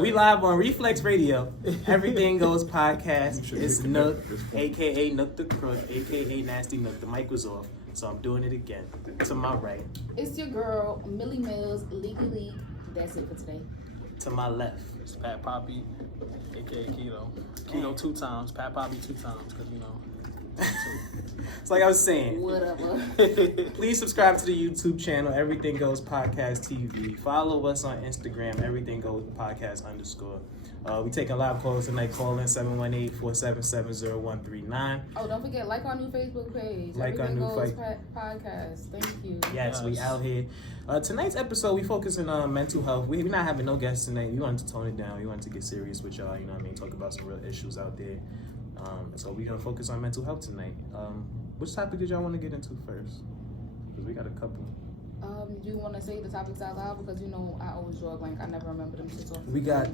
We live on Reflex Radio. Everything Goes podcast. It's Nook, aka Nook the Crook, aka Nasty Nook. The mic was off, so I'm doing it again. To my right. It's your girl, Millie Mills, Legally. That's it for today. To my left. It's Pat Poppy, aka Keto. Keto 2 times, Pat Poppy 2 times, because you know. It's like I was saying. Whatever. Please subscribe to the YouTube channel, Everything Goes Podcast TV. Follow us on Instagram, Everything Goes Podcast _. We taking live calls tonight. Call in 718-477-0139. Oh, don't forget, like our new Facebook page. Like our Everything new Goes podcast. Thank you. Yes, we out here. Tonight's episode, we focusing on mental health. We're not having no guests tonight. We wanted to tone it down. We wanted to get serious with y'all, you know what I mean? Talk about some real issues out there. So we're going to focus on mental health tonight. Which topic did y'all want to get into first? Because we got a couple. You want to say the topics out loud? Because, you know, I always draw a blank. I never remember them shit off. We got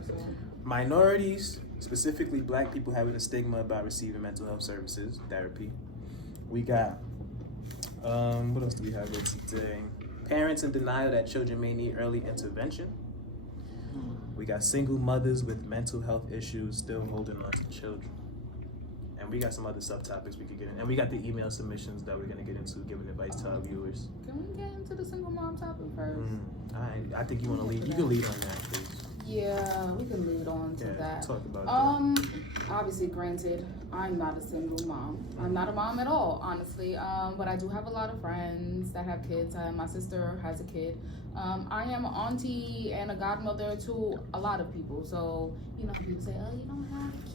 minorities, specifically black people having a stigma about receiving mental health services, therapy. We got, what else do we have here today? Parents in denial that children may need early intervention. We got single mothers with mental health issues still holding on to children. And we got some other subtopics we could get in. And we got the email submissions that we're going to get into, giving advice to our viewers. Can we get into the single mom topic first? I think you want to lead. You can lead on that, please. Yeah, we can lead on to that. Talk about that. Obviously, granted, I'm not a single mom. I'm not a mom at all, honestly. But I do have a lot of friends that have kids. My sister has a kid. I am an auntie and a godmother to a lot of people. So, you know, people say, oh, you don't have a kid.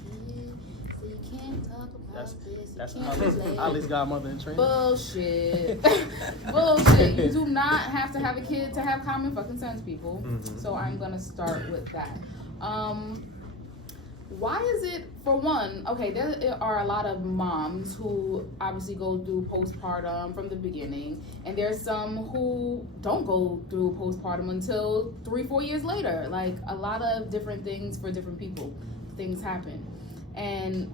You can't talk about this. That's Ali's godmother in training. Bullshit. Bullshit. You do not have to have a kid to have common fucking sense, people. So I'm gonna start with that. Why is it, for one, okay, there are a lot of moms who obviously go through postpartum from the beginning, and there's some who don't go through postpartum until 3-4 years later. Like, a lot of different things for different people. Things happen. And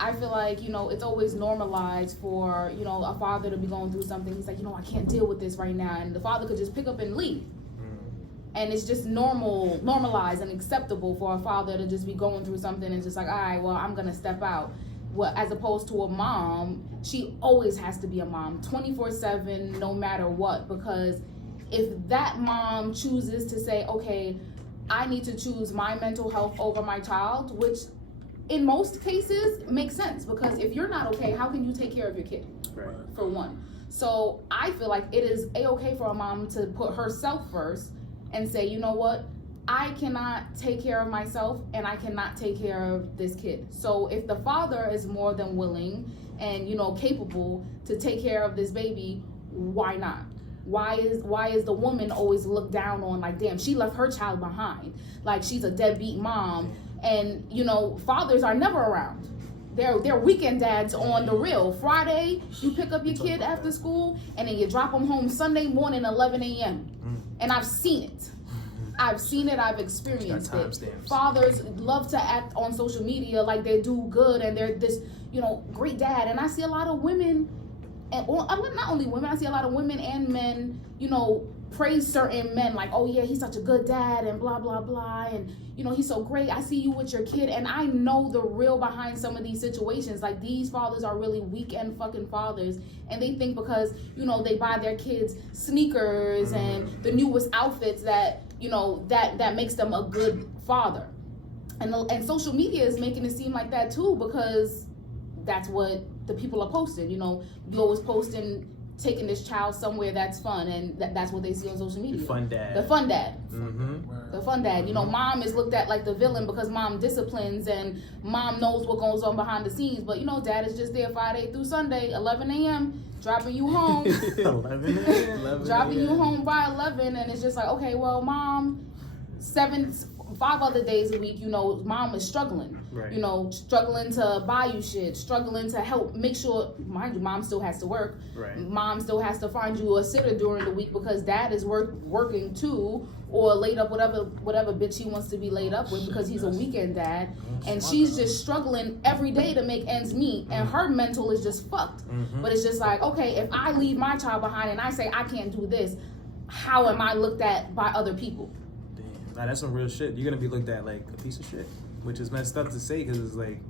I feel like, you know, it's always normalized for, you know, a father to be going through something. He's like, you know, I can't deal with this right now. And the father could just pick up and leave. And it's just normalized and acceptable for a father to just be going through something and just like, all right, well, I'm going to step out. Well, as opposed to a mom, she always has to be a mom 24/7, no matter what. Because if that mom chooses to say, okay, I need to choose my mental health over my child, which in most cases makes sense, because if you're not okay, how can you take care of your kid? Right. For one. So I feel like it is a-okay for a mom to put herself first and say, you know what, I cannot take care of myself and I cannot take care of this kid. So if the father is more than willing and, you know, capable to take care of this baby, why not? Why is the woman always looked down on, like, damn, she left her child behind, like she's a deadbeat mom? And, you know, fathers are never around. They're weekend dads on the real. Friday, you pick up your kid after school, and then you drop them home Sunday morning, 11 a.m. And I've seen it. I've experienced it. Fathers love to act on social media like they do good and they're this, you know, great dad. And I see a lot of women, and not only women, I see a lot of women and men, you know, praise certain men like, oh yeah, he's such a good dad and blah, blah, blah. And, you know, he's so great. I see you with your kid. And I know the real behind some of these situations. Like, these fathers are really weekend fucking fathers. And they think because, you know, they buy their kids sneakers and the newest outfits that, you know, that makes them a good father. And social media is making it seem like that too, because that's what the people are posting. You know, you always posting taking this child somewhere that's fun, and that's what they see on social media. The fun dad. The fun dad. The fun dad. You know, mom is looked at like the villain because mom disciplines and mom knows what goes on behind the scenes. But, you know, dad is just there Friday through Sunday, 11 a.m., dropping you home. 11 a.m. Dropping you home by 11, and it's just like, okay, well, mom, 5 other days a week, you know, mom is struggling. Right. You know, struggling to buy you shit, struggling to help make sure, mind you, mom still has to work. Right. Mom still has to find you a sitter during the week because dad is working too, or laid up whatever bitch he wants to be laid up with because he's a weekend dad. And she's just struggling every day to make ends meet, and her mental is just fucked. But it's just like, okay, if I leave my child behind and I say I can't do this, how am I looked at by other people? Nah, that's some real shit. You're gonna be looked at like a piece of shit, which is messed up to say because it's like,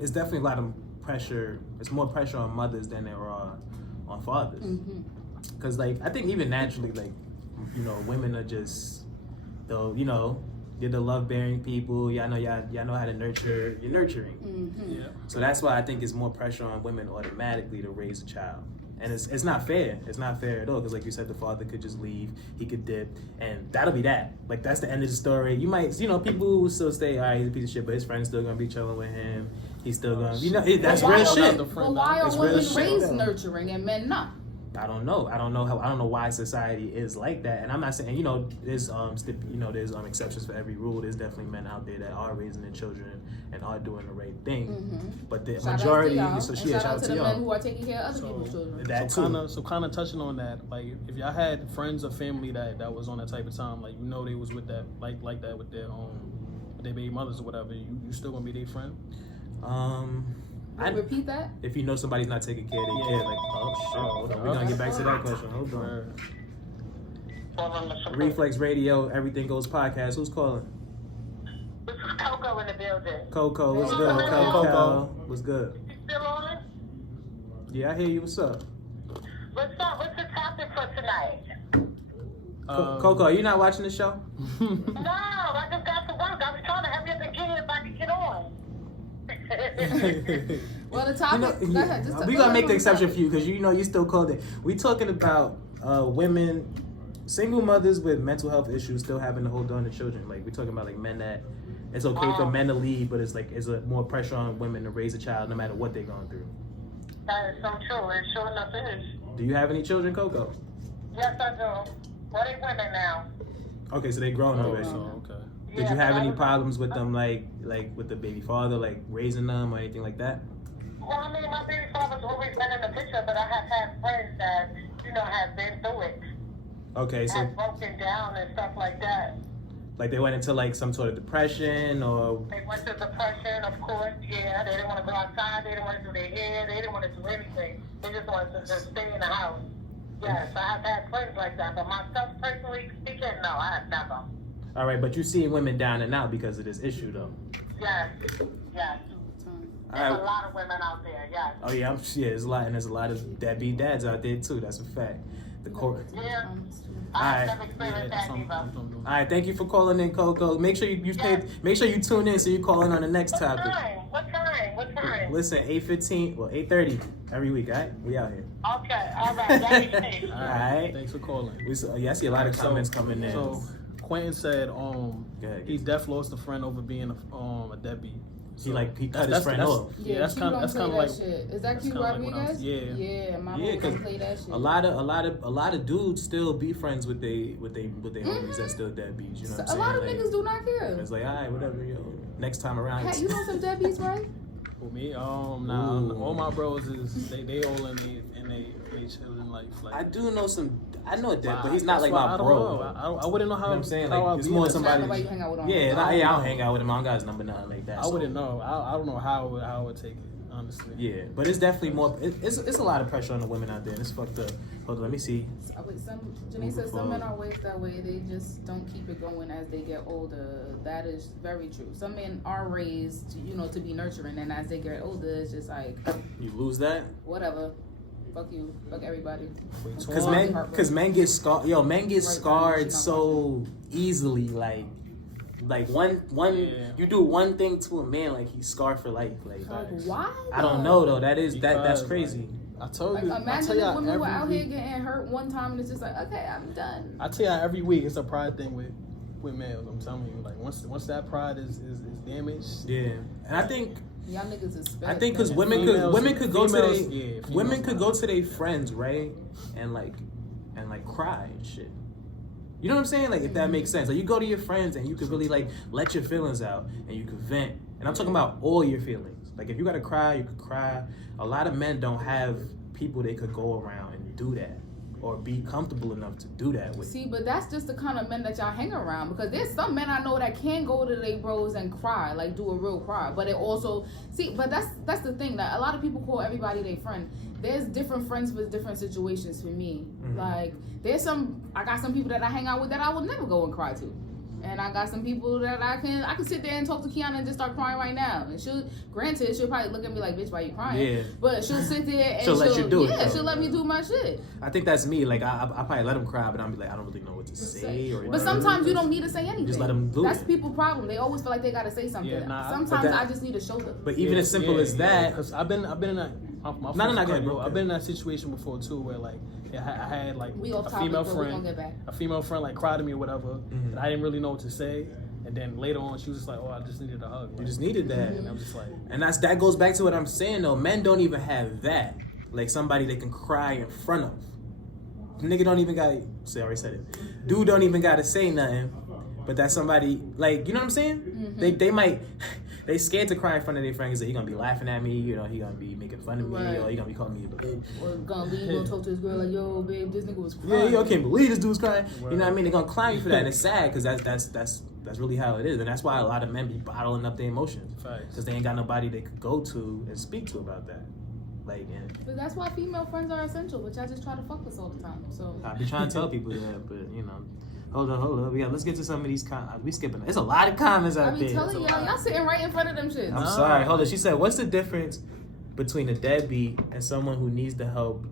it's definitely a lot of pressure. It's more pressure on mothers than there are on fathers. Because like, I think even naturally, like, you know, women are just, though, you know, you're the love-bearing people. Y'all know how to nurture. You're nurturing. Yeah. So that's why I think it's more pressure on women automatically to raise a child. And it's not fair. It's not fair at all because, like you said, the father could just leave, he could dip, and that'll be that. Like, that's the end of the story. You might, you know, people will still stay, all right, he's a piece of shit, but his friend's still gonna be chilling with him. He's still gonna, you know, that's real shit. But why are It's women real shit. raised nurturing and men not? I don't know why society is like that. And I'm not saying, you know, there's exceptions for every rule. There's definitely men out there that are raising their children and are doing the right thing. But the majority, shout out to the men who are taking care of other people's children. So kind of touching on that, like if y'all had friends or family that was on that type of time, like, you know, they was with that like that with their baby mothers or whatever, you still gonna be their friend? I repeat that. If you know somebody's not taking care of their kid, like, oh shit, hold on. We're gonna get back to that question. Hold on. Reflex Radio, Everything Goes podcast. Who's calling? This is Coco in the building. Coco, what's good? Coco, what's good? You still on? Yeah, I hear you. What's up? What's up? What's the topic for tonight? Coco, are you not watching the show? No, I just got to work. I was trying to hurry up and get here if I could get on. Well, the topic. Go ahead. We're gonna make the exception for you because you know you still called it. We talking about women, single mothers with mental health issues still having to hold on to children. Like, we're talking about like men that it's okay for men to leave, but it's like it's a more pressure on women to raise a child no matter what they're going through. That is so true. It sure enough is. Do you have any children, Coco? Yes, I do. Well, they women now. Okay, so they grown already. Okay. Did you have any problems with them, like with the baby father, like raising them or anything like that? Well, I mean, my baby father's always been in the picture, but I have had friends that, you know, have been through it. Okay, so have broken down and stuff like that. Like they went into like some sort of depression or... They went to depression, of course, yeah. They didn't want to go outside. They didn't want to do their hair. They didn't want to do anything. They just wanted to just stay in the house. Yes, I have had friends like that. But myself, personally speaking, no, I have never. All right, but you're seeing women down and out because of this issue, though. Yes, yes. There's a lot of women out there, yes. Oh, yeah, there's a lot. And there's a lot of deadbeat dads out there, too. That's a fact. The court. Yeah. I've never experienced that either. All right, thank you for calling in, Coco. Make sure you tune in so you call in on the next topic. What time? Listen, 8:15, well, 8:30 every week, all right? We out here. Okay, all right. Y'all be safe. All right. Thanks for calling. I see a lot of comments coming in. So Quentin said he deaf lost a friend over being a deadbeat. So he cut his friend off. Yeah, that's kind of like shit. Is that Q Rodriguez? Yeah, my mom don't play that shit. A lot of dudes still be friends with they homies that still deadbeats. You know what I'm saying? A lot of like, niggas do not care. It's like, all right, whatever, yo. Next time around. Hey, you know some deadbeats, right? For me, all my bros is they all in they children life. Like, I know a dead, but he's not like my bro. I wouldn't know how. You know what I'm saying? Like, it's more somebody. Nobody you hang out with I don't hang out with him. I don't got his number, nothing like that. I wouldn't know. I don't know how I would take it, honestly. Yeah, but it's definitely more. It's a lot of pressure on the women out there. And it's fucked up. Hold on, let me see. Janae said some men are raised that way. They just don't keep it going as they get older. That is very true. Some men are raised, to be nurturing, and as they get older, it's just like you lose that. Whatever. Fuck you. Fuck everybody. Because men get scarred. Yo, men get scarred so easily. Like one. You do one thing to a man, like he's scarred for life. Like why? I don't know though. That's crazy. I told you. Imagine if women were out here getting hurt one time and it's just like, okay, I'm done. I tell y'all every week it's a pride thing with males. I'm telling you, like once that pride is damaged. Yeah, and I think. Y'all niggas is I think because women could go to their friends, right, and like cry and shit. You know what I'm saying? Like, if that makes sense. Like, you go to your friends and you could really like let your feelings out and you could vent. And I'm talking about all your feelings. Like, if you gotta cry, you could cry. A lot of men don't have people they could go around and do that, or be comfortable enough to do that with. See, but that's just the kind of men that y'all hang around, because there's some men I know that can go to their bros and cry, like do a real cry. But it also, but that's the thing, that a lot of people call everybody their friend. There's different friends for different situations for me. Mm-hmm. Like I got some people that I hang out with that I would never go and cry to. And I got some people that I can sit there and talk to Kiana and just start crying right now. And she'll probably look at me like, bitch, why you crying? Yeah. But she'll sit there and she'll let you do it. Yeah, she'll let me do my shit. I think that's me. Like I probably let them cry, but I'll be like, I don't really know what to say. But sometimes you don't need to say anything. Just let them do That's it. people's problem. They always feel like they gotta say something. Yeah, sometimes I just need to show them. But even as simple as that, because I've been in that. No, go ahead, bro. I've been in that situation before too, where like I had like a female friend like cry to me or whatever, and I didn't really know what to say. And then later on, she was just like, "Oh, I just needed a hug." You just needed that, and I'm just like, and that goes back to what I'm saying though. Men don't even have that, like somebody they can cry in front of. Nigga don't even got. See, I already said it. Dude don't even gotta say nothing, but that's somebody like you know what I'm saying. They might. They scared to cry in front of their friends that he gonna be laughing at me, you know, he gonna be making fun of me, or he gonna be calling me a bitch. Or gonna leave, gonna talk to his girl like, yo, babe, this nigga was crying. Yeah, I can't believe this dude's crying. Right. You know what I mean? They're gonna clown you for that, and it's sad because that's really how it is, and that's why a lot of men be bottling up their emotions because they ain't got nobody they could go to and speak to about that. Like, but that's why female friends are essential, which I just try to fuck with all the time. So I be trying to tell people that, but you know. Hold up. Yeah, let's get to some of these comments. We skipping. There's a lot of comments out there. I be telling y'all sitting right in front of them shit. I'm sorry. Hold on. She said, what's the difference between a deadbeat and someone who needs the help,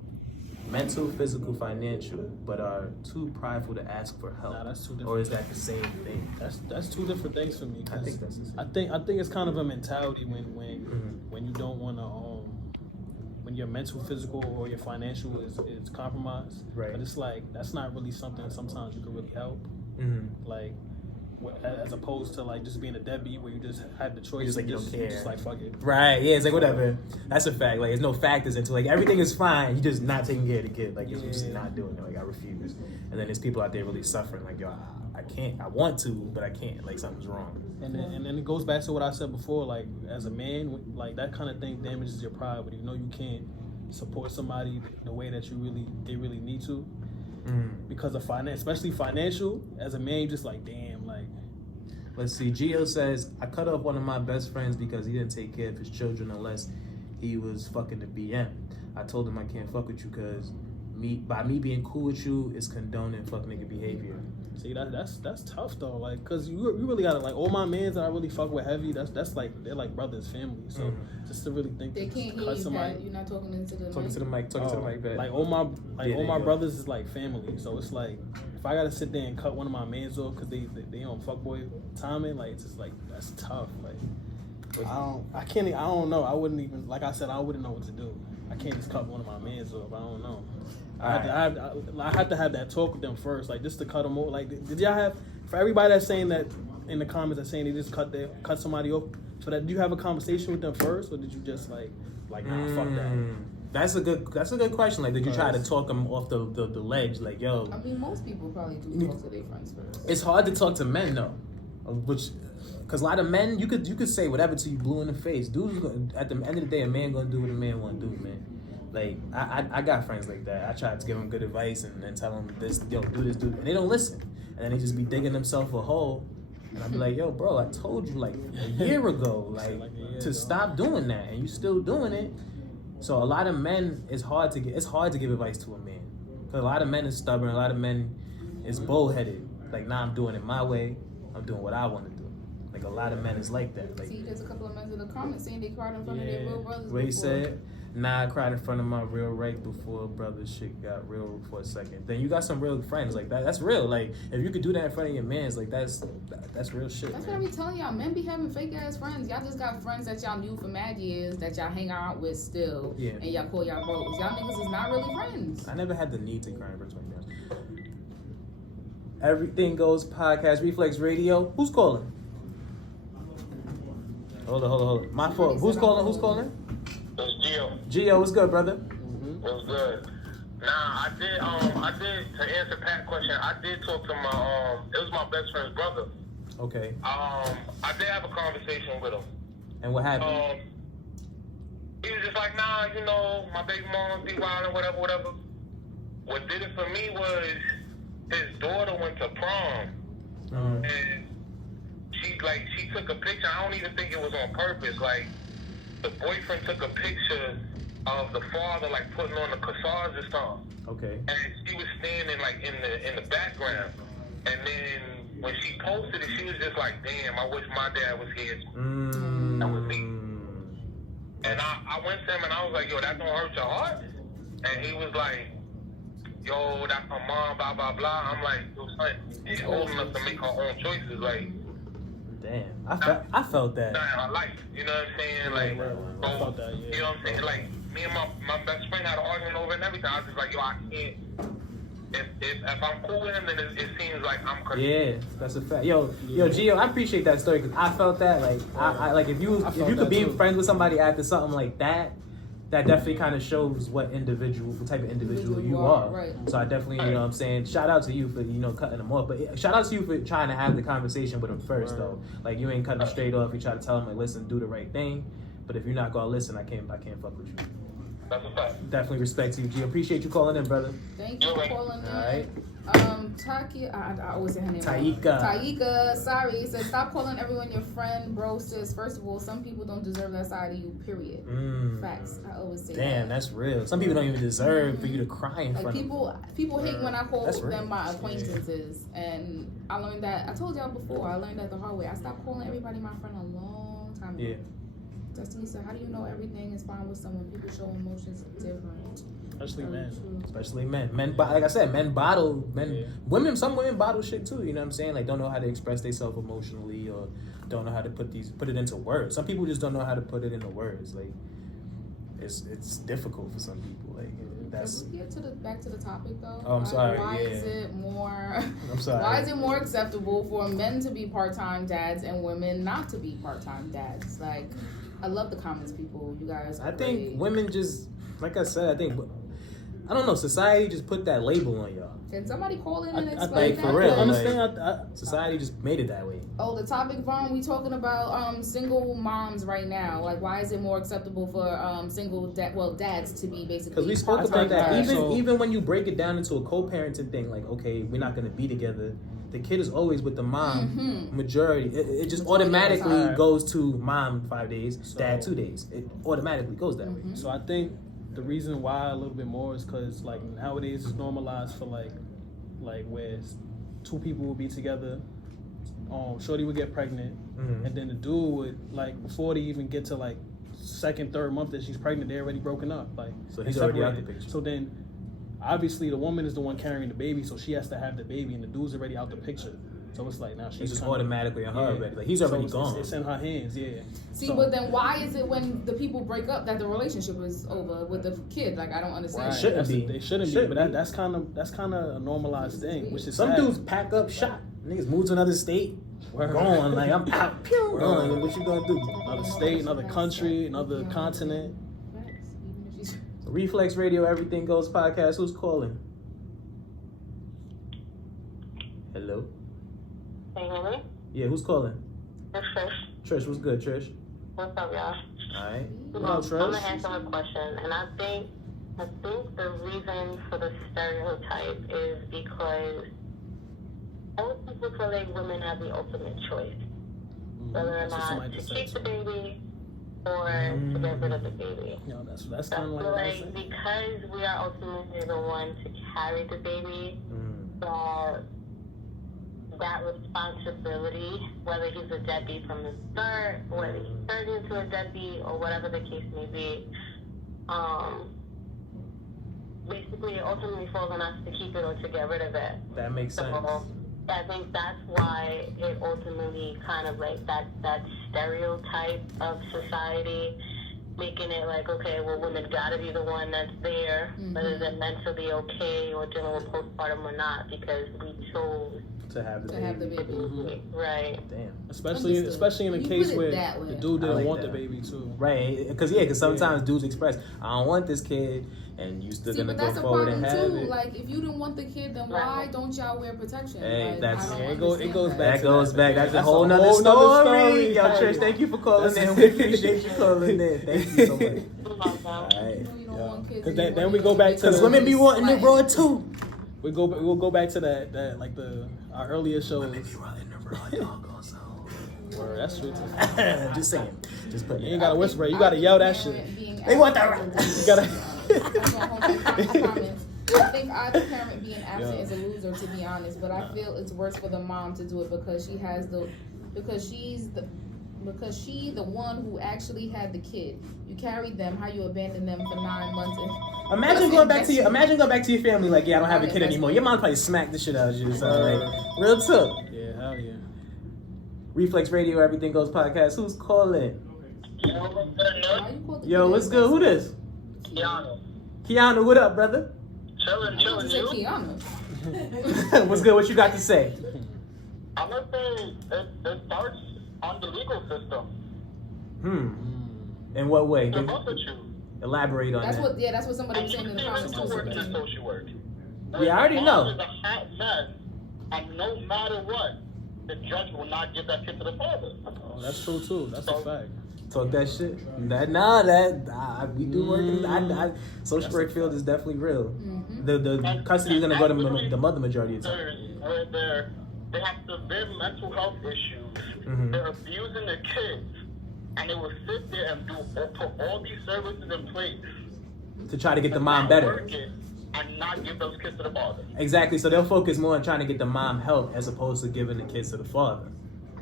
mental, physical, financial, but are too prideful to ask for help? Nah, that's two different. Or is that the same thing? That's two different things for me. I think that's the same. I think it's kind of a mentality when you don't want to when your mental, physical, or your financial is compromised. Right. But it's like that's not really something sometimes you can really help. Like as opposed to like just being a deadbeat where you just had the choice. Just like you don't care. Just like fuck it. Right. Yeah. It's like whatever. That's a fact. Like there's no factors into like everything is fine. You just not taking care of the kid. Like you're just not doing it. Like I refuse. And then there's people out there really suffering. Like yo, I can't. I want to, but I can't. Like something's wrong. And then it goes back to what I said before. Like as a man, like that kind of thing damages your pride. But you know you can't support somebody the way that they really need to because of finance, especially financial. As a man, you just like damn. Like let's see. Gio says I cut off one of my best friends because he didn't take care of his children unless he was fucking the BM. I told him I can't fuck with you because me being cool with you is condoning fuck nigga behavior. See that's tough though, like cause you really gotta like all my mans that I really fuck with heavy. That's like they're like brothers, family. So just to really think they can't hear you, Pat. You're not talking into the mic. Talking to the mic, back. Like all my brothers is like family. So it's like if I gotta sit there and cut one of my mans off because they on fuckboy timing, like it's just like that's tough. Like I don't know. I wouldn't even like I said I wouldn't know what to do. I can't just cut one of my mans off. I don't know. I have to have that talk with them first, like just to cut them off. Like, did y'all have for everybody that's saying that in the comments that's saying they just cut somebody off? So that did you have a conversation with them first, or did you just like nah, fuck that? That's a good question. Like, did you try to talk them off the ledge? Like, yo. I mean, most people probably do talk to their friends first. It's hard to talk to men though, because a lot of men you could say whatever till you blue in the face. Dudes at the end of the day, a man gonna do what a man want to do, man. Like, I got friends like that. I try to give them good advice and tell them this, yo, do this, and they don't listen. And then they just be digging themselves a hole. And I be like, yo, bro, I told you like a year ago, to stop doing that, and you still doing it. So a lot of men, it's hard to give advice to a man. Because a lot of men is stubborn, a lot of men is bullheaded. Like, nah, I'm doing it my way. I'm doing what I want to do. Like, a lot of men is like that. Like, see, there's a couple of men in the comments saying they cried in front of their real brothers. What he said? Nah, I cried in front of my real right before brother shit got real for a second. Then you got some real friends like that. That's real. Like, if you could do that in front of your mans, like that's real shit. That's what I be telling y'all. Men be having fake ass friends. Y'all just got friends that y'all knew for mad years that y'all hang out with still. Yeah. And y'all call y'all bros. Y'all niggas is not really friends. I never had the need to cry in front of my mans. Everything Goes Podcast, Reflex Radio. Who's calling? Hold on. My fault. Who's calling? It's Gio, what's good, brother? What's good? Nah, I did to answer Pat's question. I did talk to my it was my best friend's brother. Okay. I did have a conversation with him. And what happened? He was just like, nah, you know, my baby mom be wild and whatever. What did it for me was his daughter went to prom, and she took a picture. I don't even think it was on purpose. Like, the boyfriend took a picture of the father, like, putting on the corsage and stuff. Okay. And she was standing, like, in the background. And then when she posted it, she was just like, damn, I wish my dad was here. That was me. And I went to him and I was like, yo, that don't hurt your heart? And he was like, yo, that's my mom, blah, blah, blah. I'm like, yo, son, she's old enough to make her own choices. Like, damn, I felt that. Not in her life, you know what I'm saying? Like, I felt that, yeah. You know what I'm saying? Like, me and my best friend had an argument over it and everything. I was just like, yo, I can't. If I'm cool with him, then it seems like I'm crazy. Yeah, that's a fact. Yo, Gio, I appreciate that story because I felt that. Like, I like if you could be friends with somebody after something like that, that definitely kind of shows what type of individual you are. Right. So I definitely, you know what I'm saying, shout out to you for, cutting them off. But shout out to you for trying to have the conversation with him first, though. Like, you ain't cutting them straight off. You try to tell him, like, listen, do the right thing. But if you're not going to listen, I can't fuck with you. That's a fact. Definitely respect to you, Gio. Appreciate you calling in, brother. Thank you for calling in. All right. Taki, I always say her name. Taika, sorry, said stop calling everyone your friend, bro, sis. First of all, some people don't deserve that side of you, period. Facts. I always say damn, that's real. Some people don't even deserve for you to cry in front of them. People hate when I call That's them real. my acquaintances. And I learned that, I told y'all before, I learned that the hard way. I stopped calling everybody my friend a long time ago. Yeah. Destiny said, how do you know everything is fine with someone? People show emotions different. Especially men. Especially men. Like I said, women, some women bottle shit too, you know what I'm saying? Like, don't know how to express themselves emotionally or don't know how to put it into words. Some people just don't know how to put it into words. Like, it's difficult for some people. Like, that's... Can we get back to the topic though? Oh, I'm sorry. Why is it more... I'm sorry. Why is it more acceptable for men to be part-time dads and women not to be part-time dads? Like, I love the comments, people. You guys are think great. women just, like I said, I don't know, society just put that label on y'all. Can somebody call in and I explain think that? for real, I understand. society just made it that way. Oh, the topic, Vaughn, we talking about single moms right now. Like, why is it more acceptable for dads to be basically? Because we spoke about part-time that. dads? Even when you break it down into a co-parenting thing, like, okay, we're not going to be together. The kid is always with the mom. Majority. It just automatically goes to mom 5 days, dad 2 days. It automatically goes that way. So I think the reason why a little bit more is because like nowadays it's normalized for like where two people will be together. Shorty would get pregnant, and then the dude would, like, before they even get to like second, third month that she's pregnant, they're already broken up. Like, so he's already out the picture. So then, obviously, the woman is the one carrying the baby, so she has to have the baby, and the dude's already out the picture. So it's like now she's just automatically on her already. Like, he's already gone. It's in her hands, yeah. See, but then why is it when the people break up that the relationship is over with the kid? Like, I don't understand. Right. Shouldn't be. They shouldn't be. But that's kind of a normalized thing, which is some sad. dudes pack up shop. Niggas move to another state. We're going. Like, I'm out. Going. What you gonna do? Another state, another country, another continent. Reflex Radio, Everything Goes podcast. Who's calling? Hello? Can you hear me? Yeah, who's calling? It's Trish. Trish, what's good, Trish? What's up, y'all? Alright. What up, I'm Trish? gonna answer a question, and I think the reason for the stereotype is because most people feel like women have the ultimate choice, whether or not to keep the baby or to get rid of the baby. You know, that's So kind of I like feel like because we are ultimately the one to carry the baby, that responsibility, whether he's a deadbeat from the start, or whether he turns into a deadbeat, or whatever the case may be, basically it ultimately falls on us to keep it or to get rid of it. That makes sense. So I think that's why it ultimately kind of like that stereotype of society, making it like, okay, well, women gotta be the one that's there, whether they're mentally okay or dealing with postpartum or not, because we chose to have the baby. Right. Damn. Especially in a case where the dude didn't want the baby too. Right. Because sometimes dudes express, I don't want this kid, and you still gonna go forward and have it. Like, if you didn't want the kid, then why don't y'all wear protection? Hey, like, it goes back. That's a That's whole a nother whole nother story. story. Yo, Trish, thank you for calling in. We appreciate you calling in. Thank you so much. Alright. Because then we go back to because women be wanting the raw too. We'll go back to that like our earlier shows. Women be wanting the raw dog also. Word, that's true. Just saying. Just putting You ain't gotta whisper it. You gotta yell that shit. They want that. You gotta. I think either parent being absent is a loser, to be honest. But I feel it's worse for the mom to do it because she the one who actually had the kid. You carried them. How you abandoned them for 9 months? Imagine going back to your family like, yeah, I don't have a kid anymore. Your mom probably smacked the shit out of you. So like, real talk. Yeah, hell yeah. Reflex Radio, Everything Goes podcast. Who's calling? Yo, Yo, what's good? Who this? Keanu. Keanu, what up, brother? Chillin', You said you? Keanu. What's good? What you got to say? I'm gonna say it starts on the legal system. In what way? They're both true. Elaborate on That's that. that's what somebody was saying in the comments. Social work. Yeah, I already know. It's a hot mess, and no matter what, the judge will not give that kid to the father. Oh, that's true too. That's a fact. Talk that shit. We do work in social work field is definitely real. The custody is gonna go to the mother majority of the time. Where they have severe mental health issues. They're abusing their kids, and they will sit there and put all these services in place To try to get the mom better. And not give those kids to the father. Exactly. So they'll focus more on trying to get the mom help as opposed to giving the kids to the father.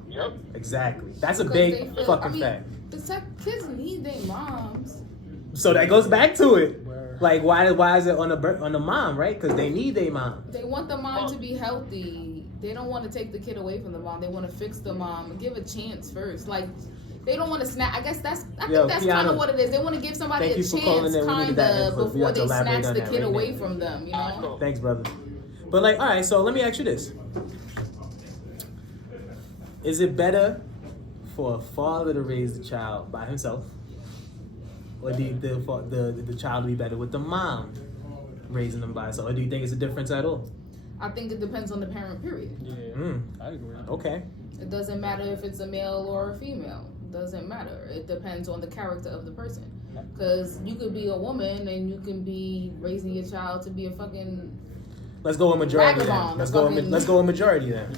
Yep. Exactly. That's a Because big they fucking fact. The kids need their moms. So that goes back to it. Where- Like, why is it on the mom, right? Because they need their mom. They want the mom to be healthy. They don't want to take the kid away from the mom. They want to fix the mom and give a chance first. Like, they don't want to snatch. I think that's Keanu, kind of what it is. They want to give somebody a thank you for calling chance, in. We needed kind that of, info. We before have to they elaborate snatch on the that kid right away now. from them. You know. Thanks, brother. But like, all right. So let me ask you this: is it better for a father to raise the child by himself, or do you the child to be better with the mom raising them by herself, or do you think it's a difference at all? I think it depends on the parent. Period. Yeah, I agree. Okay. It doesn't matter if it's a male or a female. It doesn't matter. It depends on the character of the person. Because you could be a woman and you can be raising your child to be a fucking. Let's go with majority. Then. Vagabond, Let's go with majority then.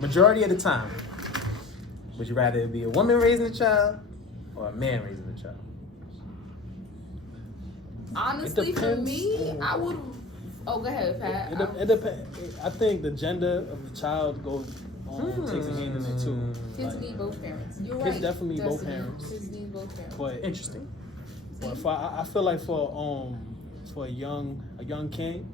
Majority of the time, would you rather it be a woman raising a child or a man raising a child? Honestly, for depends. me, I would. Oh, go ahead, Pat. It depends. I think the gender of the child takes a hand in it too. Kids Like, need both parents. You're right. kids definitely need both Destiny. parents. Kids need both parents. But Interesting. I feel like for a young king,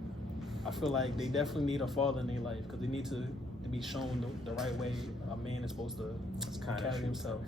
I feel like they definitely need a father in their life because they need to be shown the right way a man is supposed to carry himself.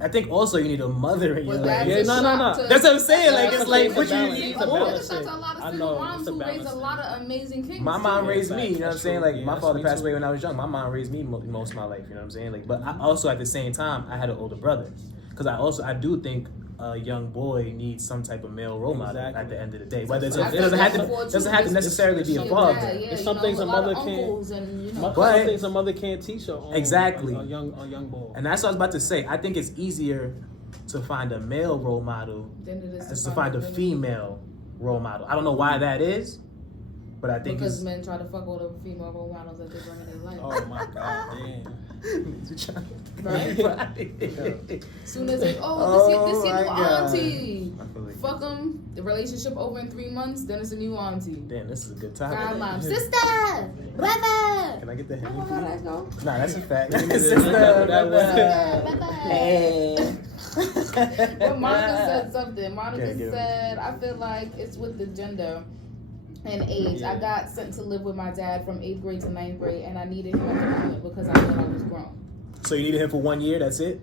I think also you need a mother in your But life. that's Yeah, a no. shock to- That's what I'm saying. Like, that's it's a like, balance. what you It's need. a Well, balance. there's a lot of I single know, moms it's a who raise balance. a lot of amazing kids. My mom too. raised me, you know what I'm That's saying? true. Like, Yeah, my that's father me passed too. away when I was young. My mom raised me most of my life, you know what I'm saying? Like, but I also, at the same time, I had an older brother. Because I do think a young boy needs some type of male role model at the end of the day. Whether it's I it said doesn't that have before, to too. doesn't have to necessarily be a It's father. Yeah, It's some things a a lot mother of can't- uncles and, you know. But- Some things a mother can't teach Exactly. a young boy. And that's what I was about to say. I think it's easier to find a male role model Than it is as to find a female role model. I don't know why that is, but I think because it's men try to fuck all the female role models that they bring in their life. Oh my god, damn. Right? Soon as they, this Oh your my new God. auntie. I feel like- Fuck them. The relationship over in 3 months. Then it's a new auntie. Damn, this is a good time. Guideline. Sister, brother. Can I get the Henry, Oh, please? let's go. Nah, that's a fact. Sister, Sister, brother. Brother. Hey. But Monica said something. Monica Okay, get him. said, I feel like it's with the gender and age. Yeah. I got sent to live with my dad from 8th grade to 9th grade, and I needed him at the moment because I thought I was grown. So you needed him for 1 year, that's it?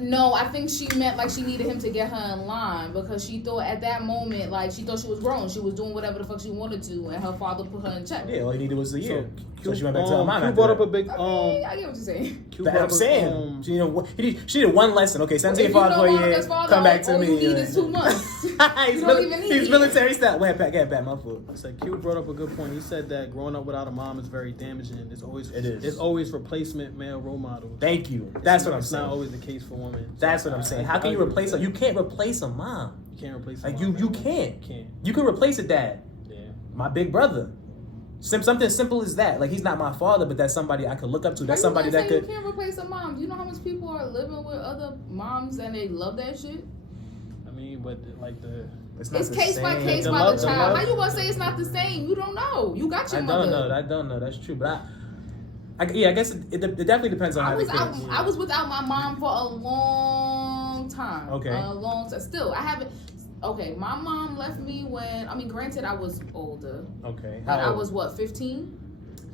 No, I think she meant like she needed him to get her in line because she thought at that moment, like she thought she was grown. She was doing whatever the fuck she wanted to, and her father put her in check. Yeah, all you needed was a year. So, Q, she went back to her mom Q after brought that. up a big I mean, I get what you're saying. Q That brought I'm up a, saying. She needed one lesson. Okay, send to If your you father know for a year. Monica's father, Come back to all me. you need is 2 months. he's don't even need he's it. military style. Go ahead, Pat, my fault. I said Q brought up a good point. He said that growing up without a mom is very damaging. It is. There's always replacement male role models. Thank you. That's what I'm It's saying. not always the case for women. That's what I'm saying. How can you replace her? You can't replace a mom. You can't replace a Like mom. you can't. You can't. You can replace a dad. Yeah. My big brother. Something simple as that. Like, he's not my father, but that's somebody I could look up to. That's somebody that You could. can't replace a mom. Do you know how much people are living with other moms and they love that shit? I mean, but like It's It's case by case The by love- the the child. love- How you gonna say it's not the same? You don't know. You got your I mother. don't know. That's true. But I guess it definitely depends on how the kids. I was without my mom for a long time. Okay. A long time. Still, I haven't. Okay, my mom left me when. I mean, granted, I was older. Okay. But I How old? was what, 15?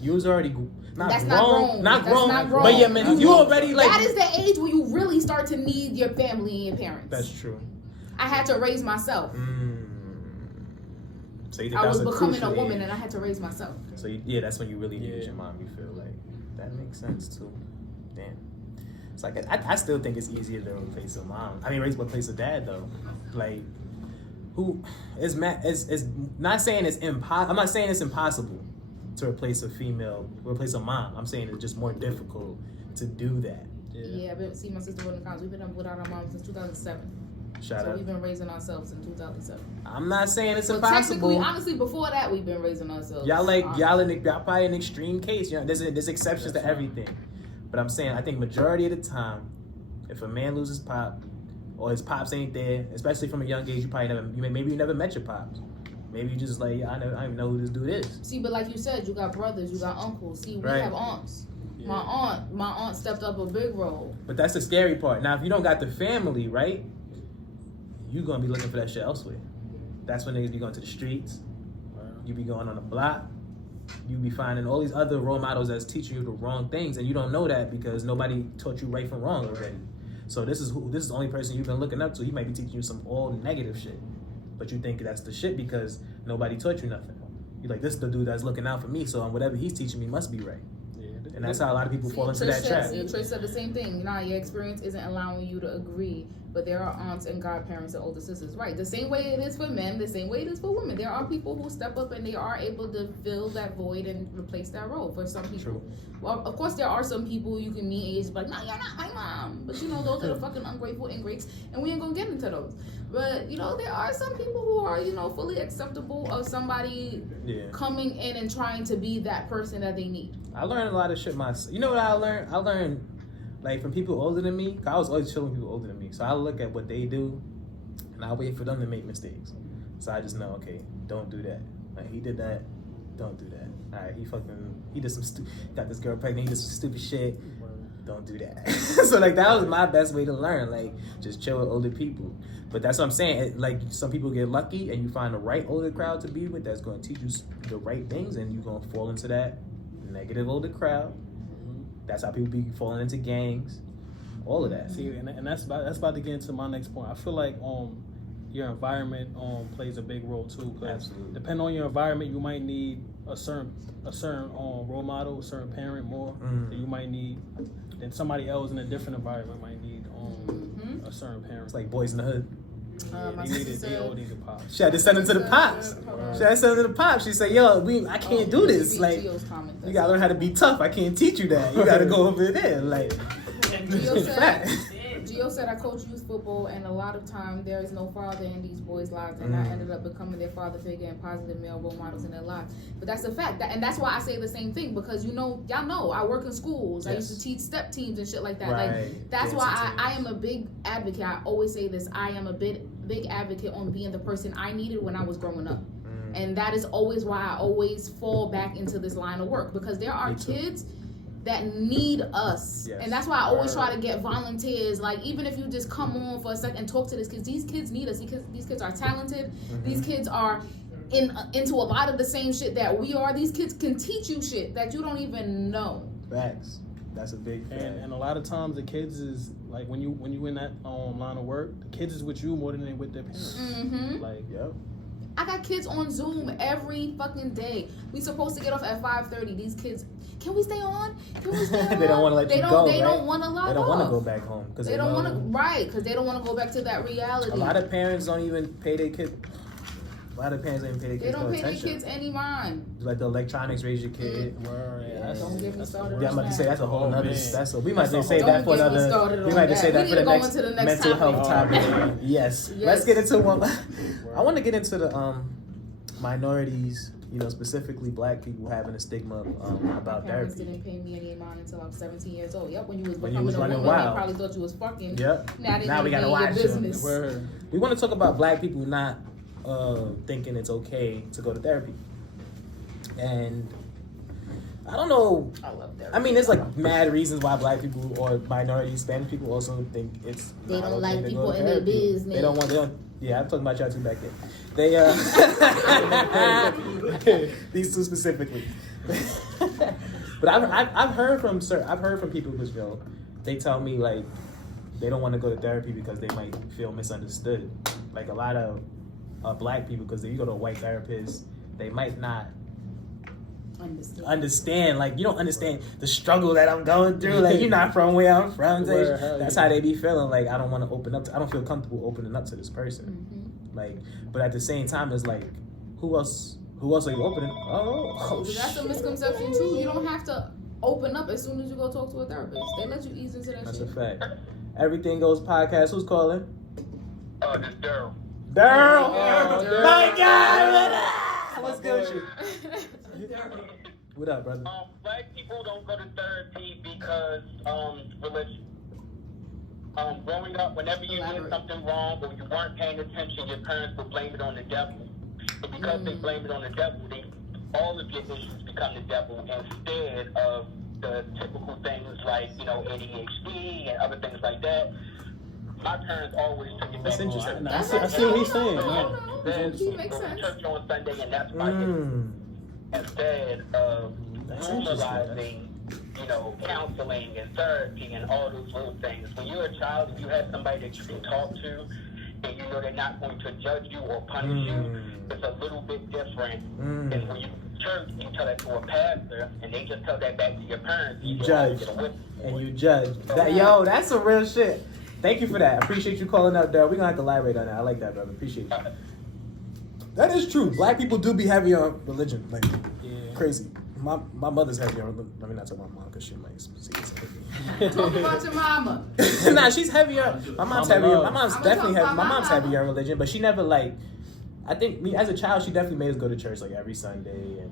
You was already That's grown. not grown. Not That's grown. not grown. But yeah, man, you already like. That is the age where you really start to need your family and your parents. That's true. I had to raise myself. So you think I that was a becoming a crucial woman age. and I had to raise myself. So yeah, that's when you really needed your mom. You feel like that makes sense too. Damn. It's like I still think it's easier to replace a mom. I mean, replace a dad though. Like, who is not saying it's impossible. I'm not saying it's impossible to replace a mom. I'm saying it's just more difficult to do that. Yeah, but see, my sister in the comments. We've been without our mom since 2007. Shout So out. we've been raising ourselves since 2007. I'm not saying it's So impossible. technically, honestly, before that, we've been raising ourselves. Y'all honestly. y'all probably an extreme case. You know, there's exceptions to everything. But I'm saying I think majority of the time, if a man loses pop, or his pops ain't there, especially from a young age, maybe you never met your pops. Maybe you just like, I don't even know who this dude is. See, but like you said, you got brothers, you got uncles. See, we have aunts. Yeah. My aunt stepped up a big role. But that's the scary part. Now, if you don't got the family, right, you gonna be looking for that shit elsewhere. That's when niggas be going to the streets. You be going on the block. You be finding all these other role models that's teaching you the wrong things, and you don't know that because nobody taught you right from wrong already. So this is the only person you've been looking up to. He might be teaching you some all negative shit, but you think that's the shit because nobody taught you nothing. You're like, this is the dude that's looking out for me, so whatever he's teaching me must be right. And that's how a lot of people fall into that trap. Trish said the same thing. Your experience isn't allowing you to agree, but there are aunts and godparents and older sisters. Right. The same way it is for men, the same way it is for women. There are people who step up and they are able to fill that void and replace that role for some people. True. Well, of course, there are some people you can meet and like, no, you're not my mom. But, those are the fucking ungrateful ingrates, and we ain't gonna get into those. But, there are some people who are, fully acceptable of somebody coming in and trying to be that person that they need. I learned a lot of shit myself. You know what I learned? I learned, like, from people older than me. 'Cause I was always chilling with people older than me. So I look at what they do, and I wait for them to make mistakes. So I just know, okay, don't do that. Like, he did that, don't do that. All right, he did some got this girl pregnant, he did some stupid shit. Don't do that. So, like, that was my best way to learn. Like, just chill with older people. But that's what I'm saying. Like, some people get lucky, and you find the right older crowd to be with that's going to teach you the right things, and you're going to fall into that negative older crowd. That's how people be falling into gangs. All of that. See, and that's about to get into my next point. I feel like your environment plays a big role too. Absolutely. Depending on your environment, you might need a certain role model, a certain parent more that you might need. Then somebody else in a different environment might need a certain parent. It's like Boys in the Hood. They all need a pop. She had to send them to the pops. She had to send them to the pops. She said, yo, I can't do this. Like, you gotta learn how to be tough. I can't teach you that. You gotta go over there. Like, Gio said, I coach youth football, and a lot of time there is no father in these boys' lives, and I ended up becoming their father figure and positive male role models in their lives. But that's a fact, and that's why I say the same thing, because y'all know I work in schools. I used to teach step teams and shit like that. Right. Like, that's why I am a big advocate. I always say this. I am a big advocate on being the person I needed when I was growing up. And that is always why I always fall back into this line of work, because there are kids that need us. Yes. And that's why I always try to get volunteers. Like, even if you just come on for a second and talk to these kids need us. These kids are talented. These kids are into a lot of the same shit that we are. These kids can teach you shit that you don't even know. Facts. That's a big fact. And a lot of times the kids is like, when you in that line of work, the kids is with you more than they with their parents. Like, yep. I got kids on Zoom every fucking day. We supposed to get off at 5:30. These kids, can we stay on? Can we stay on? They don't want to let you go. They don't want to log off. They don't want to go back home because they don't want to. Right, because they don't want to go back to that reality. A lot of parents don't even pay their kids. A lot of parents don't even pay their kids. They don't pay attention. their kids any mind. Like the electronics raise your kid. Don't get me started. Yeah, I'm about to say that's a whole nother. We might just say Don't that for get me another. started We on might just say that. that We for need the to go next into the next mental topic. health topic. Yes. Let's get into one. I want to get into the minorities specifically black people having a stigma about My parents therapy. didn't pay me any amount until I was 17 years old. Yep, when you was When you becoming was a running woman, wild. they probably thought you was fucking. Yep. Now we gotta your watch them. business. We want to talk about black people not thinking it's okay to go to therapy. And I don't know. I love therapy. I mean, there's like mad reasons why black people or minorities, Spanish people also think it's They not don't okay like to people go to in their therapy. business. They don't. Yeah, I'm talking about y'all two back there. They these two specifically. But I've heard from people who's they tell me like they don't want to go to therapy because they might feel misunderstood. Like a lot of black people, because if you go to a white therapist, they might not understand. Like, you don't understand the struggle that I'm going through. Like, you're not from where I'm from. That's how they be feeling. Like, I don't want to open up. I don't feel comfortable opening up to this person. Mm-hmm. Like, but at the same time, it's like, who else are you opening? Oh, that's a misconception too. You don't have to open up as soon as you go talk to a therapist. They let you ease into that that's shit. a fact. Everything Goes podcast. Who's calling? This is Daryl. Daryl. Daryl. My God. What's good with you? What up, brother? Black people don't go to therapy because religion. Growing up, whenever you did something wrong or you weren't paying attention, your parents would blame it on the devil. And because they blame it on the devil, all of your issues become the devil instead of the typical things like, ADHD and other things like that. My parents always took it back. That's interesting. I see what he's saying. He makes Go to sense. church on Sunday, and that's my instead of That's normalizing, counseling and therapy and all those little things. When you're a child, if you have somebody that you can talk to, and you know they're not going to judge you or punish you, it's a little bit different than when you go to church and you tell that to a pastor, and they just tell that back to your parents. You judge. That's some real shit. Thank you for that. I appreciate you calling up, Daryl. We're going to have to elaborate on that. I like that, brother. Appreciate you. That is true. Black people do be heavy on religion. Like, crazy. My mother's heavy on religion. Let me not tell my mom because she might see it's heavy. Talk about your mama. Nah, she's heavy on. My mom's heavy. My mom's definitely heavy. My mom's heavy on religion, but she never like. I think as a child, she definitely made us go to church like every Sunday and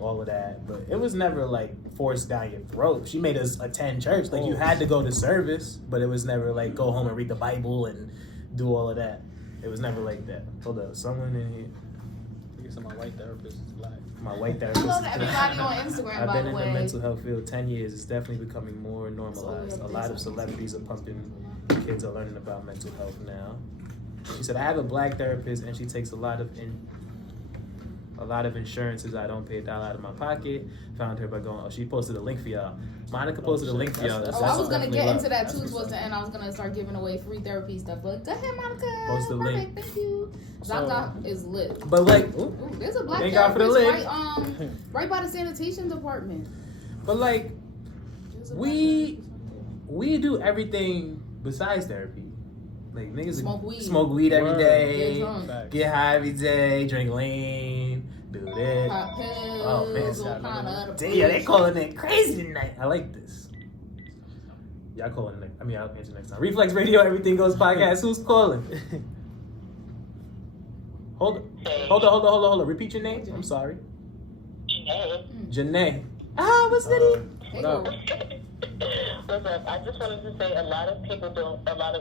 all of that. But it was never like forced down your throat. She made us attend church. Like you had to go to service, but it was never like go home and read the Bible and do all of that. It was never like that. Hold up, someone in here. I guess my white therapist is black. My white therapist. Hello to everybody on Instagram, I've by been the in way. the mental health field 10 years. It's definitely becoming more normalized. A lot of celebrities are pumping. Kids are learning about mental health now. She said, I have a black therapist and she takes a lot of insurances. I don't pay $1 out of my pocket. Found her by going, she posted a link for y'all. Monica posted a link for y'all. I was going to get into that too towards the end. I was going to start giving away free therapy stuff. But go ahead, Monica. Post the link. Thank you. Zaga is lit. But like, Ooh, there's a black thank God for the therapist link. right by the sanitation department. But like, we do everything besides therapy. Like niggas smoke weed every day, get high every day, drink lean, do this. Pop pills, Oh man, all kind of other damn, they calling it crazy tonight. I like this. Y'all calling next. I'll answer next time. Reflex Radio, Everything Goes podcast. Who's calling? Hold on. Repeat your name. I'm sorry. Janae. What's the What up? What's up? I just wanted to say a lot of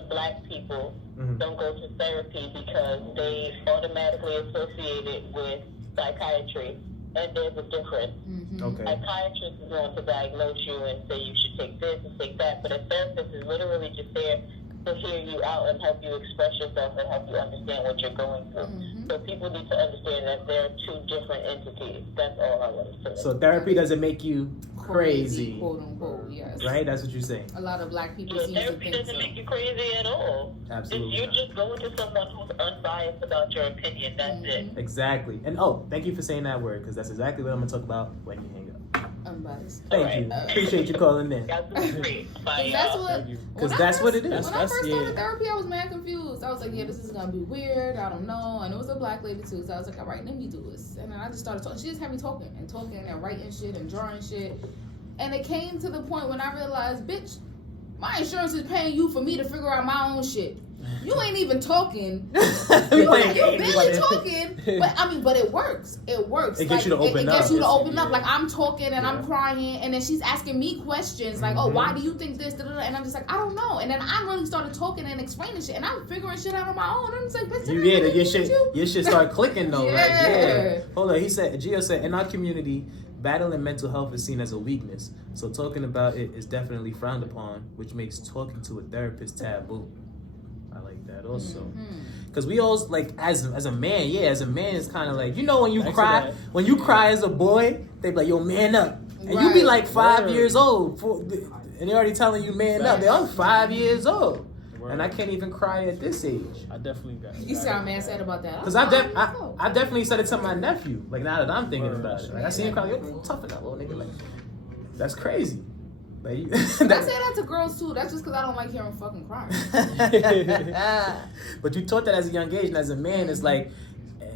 black people don't go to therapy because they automatically associate it with psychiatry. And there's a difference. Okay. Psychiatrist is going to diagnose you and say you should take this and take that, but a therapist is literally just there to hear you out and help you express yourself and help you understand what you're going through. So people need to understand that they're two different entities. That's all I want to say. So therapy doesn't make you crazy, quote unquote, yes. Right? That's what you're saying. A lot of black people seem to therapy think doesn't so. make you crazy at all. Absolutely. You're just going to someone who's unbiased about your opinion. That's it. Exactly. And thank you for saying that word because that's exactly what I'm gonna talk about when you hang up. Unbiased. Thank you. Appreciate you calling in. That's great. Bye, That's y'all. what. Because that's what it is. When I first started therapy, I was mad confused. I was like, yeah, this is gonna be weird. I don't know. And it was a black lady too, so I was like, all right, let me do this. And then I just started talking. She just had me talking and writing shit and drawing shit. And it came to the point when I realized, bitch, my insurance is paying you for me to figure out my own shit. You ain't even talking. We You playing games. barely talking. But it works. It works. It gets you to open up. It gets you to open up. Like I'm talking and Yeah. I'm crying, and then she's asking me questions like, "Oh, why do you think this?" And I'm just like, "I don't know." And then I really started talking and explaining shit, and I'm figuring shit out on my own. And I'm just like, "Bitch, Your shit start clicking though. Yeah. Like, yeah. Hold on. Gio said, in our community, battling mental health is seen as a weakness. So talking about it is definitely frowned upon, which makes talking to a therapist taboo. I like that also. Because we always, like, as a man, it's kind of like, you know, when you cry as a boy, they be like, yo, man up. And you be like 5 years old, and they're already telling you man up. I'm 5 years old. And I can't even cry at this age. I definitely got it. You sound mad sad about that. Because I definitely said it to my nephew. Like, now that I'm thinking about it. Like, I see him cry, yo, toughen up, little nigga. Like, that's crazy. Like, I say that to girls too. That's just because I don't like hearing fucking crying. But you taught that as a young age, and as a man, it's like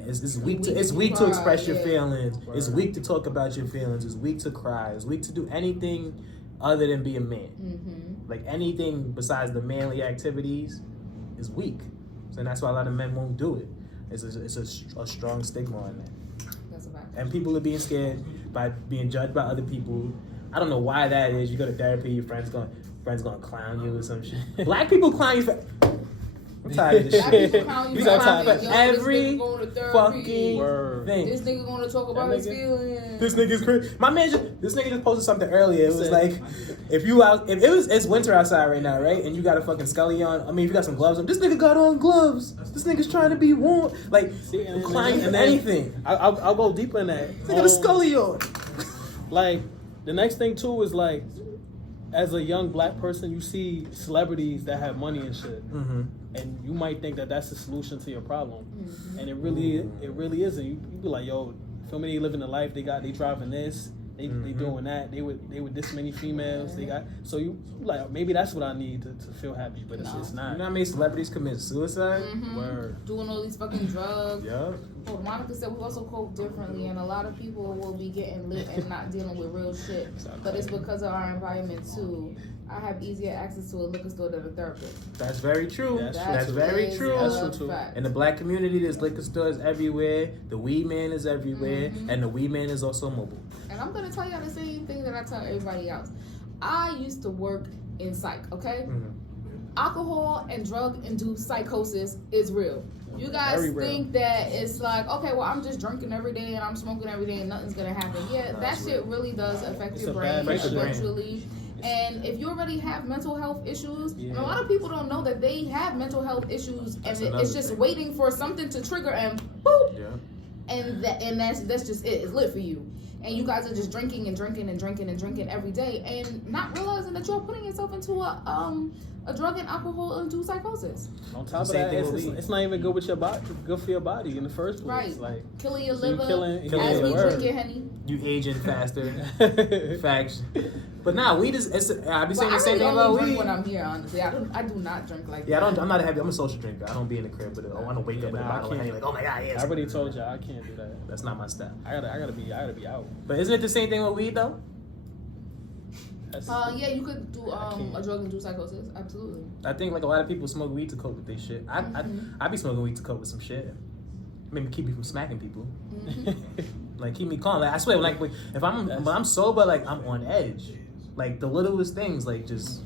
it's weak to express your feelings. Right. It's weak to talk about your feelings. It's weak to cry. It's weak to do anything other than be a man. Like anything besides the manly activities is weak. So that's why a lot of men won't do it. It's a strong stigma on that. That's a fact. And people are being scared by being judged by other people. I don't know why that is. You go to therapy, your friends gonna clown you or some shit. Black people clown you for. I'm tired of this shit. You got clown time for every fucking thing. This nigga gonna talk about his feelings. This nigga's crazy. This nigga just posted something earlier. It was like, it's winter outside right now, right? And you got a fucking scully on. I mean, if you got some gloves on, this nigga got on gloves. This nigga's trying to be warm. Like, crying for anything. I'll go deeper in that. This nigga the scully on. Like, the next thing too is like, as a young black person, you see celebrities that have money and shit, and you might think that that's the solution to your problem, and it really isn't. You be like, yo, feel me? They living the life. They driving this. They doing that. They with this many females. They got so you like maybe that's what I need to feel happy, but it's not. You know how many celebrities commit suicide? Word. Doing all these fucking drugs. Yeah. Well, Monica said we also cope differently, and a lot of people will be getting lit and not dealing with real shit. But it's because of our environment too. I have easier access to a liquor store than a therapist. That's very true. That's very true. That's true too. In the black community, there's liquor stores everywhere. The weed man is everywhere, and the weed man is also mobile. And I'm gonna tell y'all the same thing that I tell everybody else. I used to work in psych. Okay, alcohol and drug-induced psychosis is real. You guys think that it's like, okay, well, I'm just drinking every day and I'm smoking every day and nothing's gonna happen. Yeah, that shit really does affect your brain eventually. And if you already have mental health issues, and a lot of people don't know that they have mental health issues, and it's just waiting for something to trigger and boop, and that's just it. It's lit for you. And you guys are just drinking and drinking and drinking and drinking every day, and not realizing that you're putting yourself into a drug and alcohol induced psychosis. On top of that, it's not even good with your body, good for your body in the first place. Right, like killing your so liver killing as we word. drink your Henny. You aging faster. Facts. But nah, weed is. I be saying the same thing about weed. When I'm here, honestly, I do not drink like that. Yeah, I'm not a heavy. I'm a social drinker. I don't be in the crib, but I want to wake up with a bottle of Henny. Like, oh my god, I already told you I can't do that. That's not my style. I gotta be out. But isn't it the same thing with weed though? Yeah, you could do a drug-induced psychosis. Absolutely. I think like a lot of people smoke weed to cope with their shit. I be smoking weed to cope with some shit. Maybe keep me from smacking people. Like keep me calm. Like I swear, like if I'm sober, like I'm on edge. Like the littlest things, like just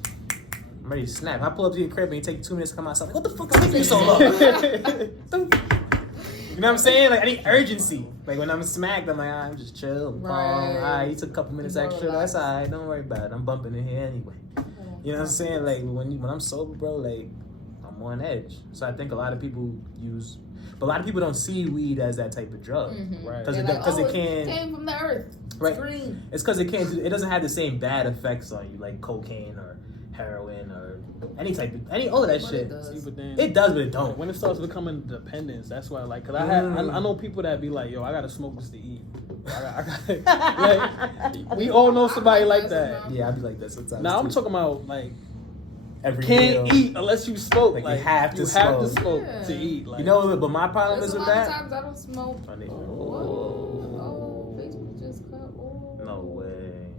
I'm ready to snap. I pull up to your crib and you take 2 minutes to come outside. Like, what the fuck? I'm taking you so long. You know what I'm saying? Like I need urgency. Like when I'm smacked, I'm like, I'm just chill, I'm calm. Alright, you took a couple minutes extra. That's alright. Don't worry about it. I'm bumping in here anyway. You know what I'm saying? Like when I'm sober, bro, like I'm on edge. So I think a lot of people use. But a lot of people don't see weed as that type of drug, right? Because it came from the earth, right? Green. It's because it can't. It doesn't have the same bad effects on you like cocaine or heroin or all of that shit. It does. It does, but it don't. When it starts becoming dependence, that's why. Like, cause I know people that be like, yo, I gotta smoke this to eat. Like, we all know somebody like that. Yeah, I be like that sometimes. Now I'm talking about like. Every can't meal. eat unless you smoke. Like you have to smoke to eat. Like, you know, but my problem is with that. A lot of times I don't smoke. Oh, Facebook just cut. Oh. No way.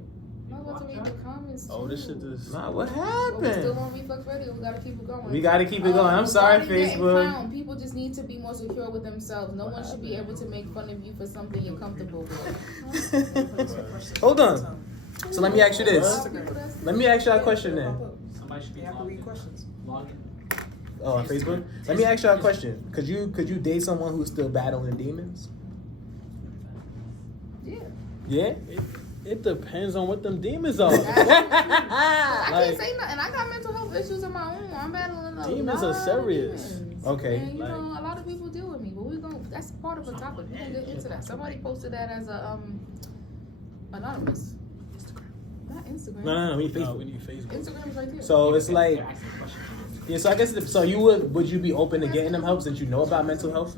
I'm about to read the comments. It's Oh, this true. shit is. Nah, what But we happened? still on Reflex Radio. We gotta keep it going. We gotta keep it going. I'm sorry, regarding getting Facebook. clowned, people just need to be more secure with themselves. No one should be able to make fun of you for something you're comfortable with. Hold on. So let me ask you this. Let me ask y'all a question then. Somebody should be They have to read questions. logged in. Oh, on Facebook? Let me ask y'all a question. Could you date someone who's still battling demons? Yeah. Yeah? It depends on what them demons are. I Like- can't say nothing. I got mental health issues of my own. I'm battling a Demons lot are serious. of demons. Okay. And, Like- a lot of people deal with me, but that's part of the topic. We're gonna get into that. Somebody posted that as a anonymous. Not Instagram. No, we No, Facebook. we need Facebook. Instagram's right there. So it's like, They're asking questions. yeah. So I guess so. You would you be open to getting them help since you know about mental health?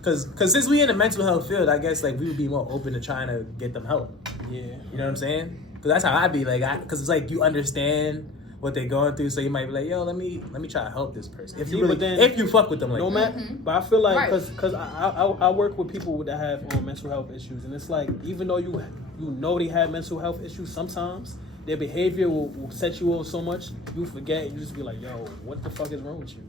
Cause since we in the mental health field, I guess like we would be more open to trying to get them help. Yeah. You know what I'm saying? Cause that's how I be like, cause it's like you understand what they're going through, so you might be like, yo, let me try to help this person. If you See, really, but then- if you fuck with them like No that. matter, but I feel like Right. because I work with people that have mental health issues, and it's like even though you know they have mental health issues, sometimes their behavior will set you off so much you forget. You just be like, yo, what the fuck is wrong with you?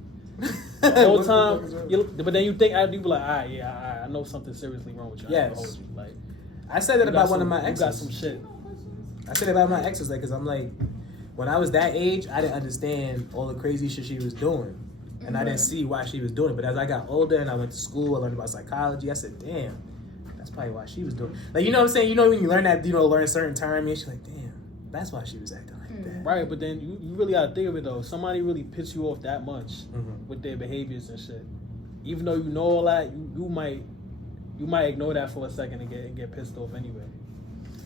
The whole time, but then you think you be like, I know something seriously wrong with you. I ain't gonna Yes. hold you. Like I said that you got about one of some- my You got exes. some shit. I said that about my exes, like, cause I'm like, when I was that age, I didn't understand all the crazy shit she was doing, and I didn't see why she was doing it. But as I got older and I went to school, I learned about psychology. I said, damn, that's probably why she was doing. Like, you know what I'm saying? You know when you learn that, learn certain terms, and you're like, damn, that's why she was acting like that. Right, but then you really gotta think of it though. Somebody really pissed you off that much Mhm. with their behaviors and shit. Even though you know all that, you might ignore that for a second and get pissed off anyway.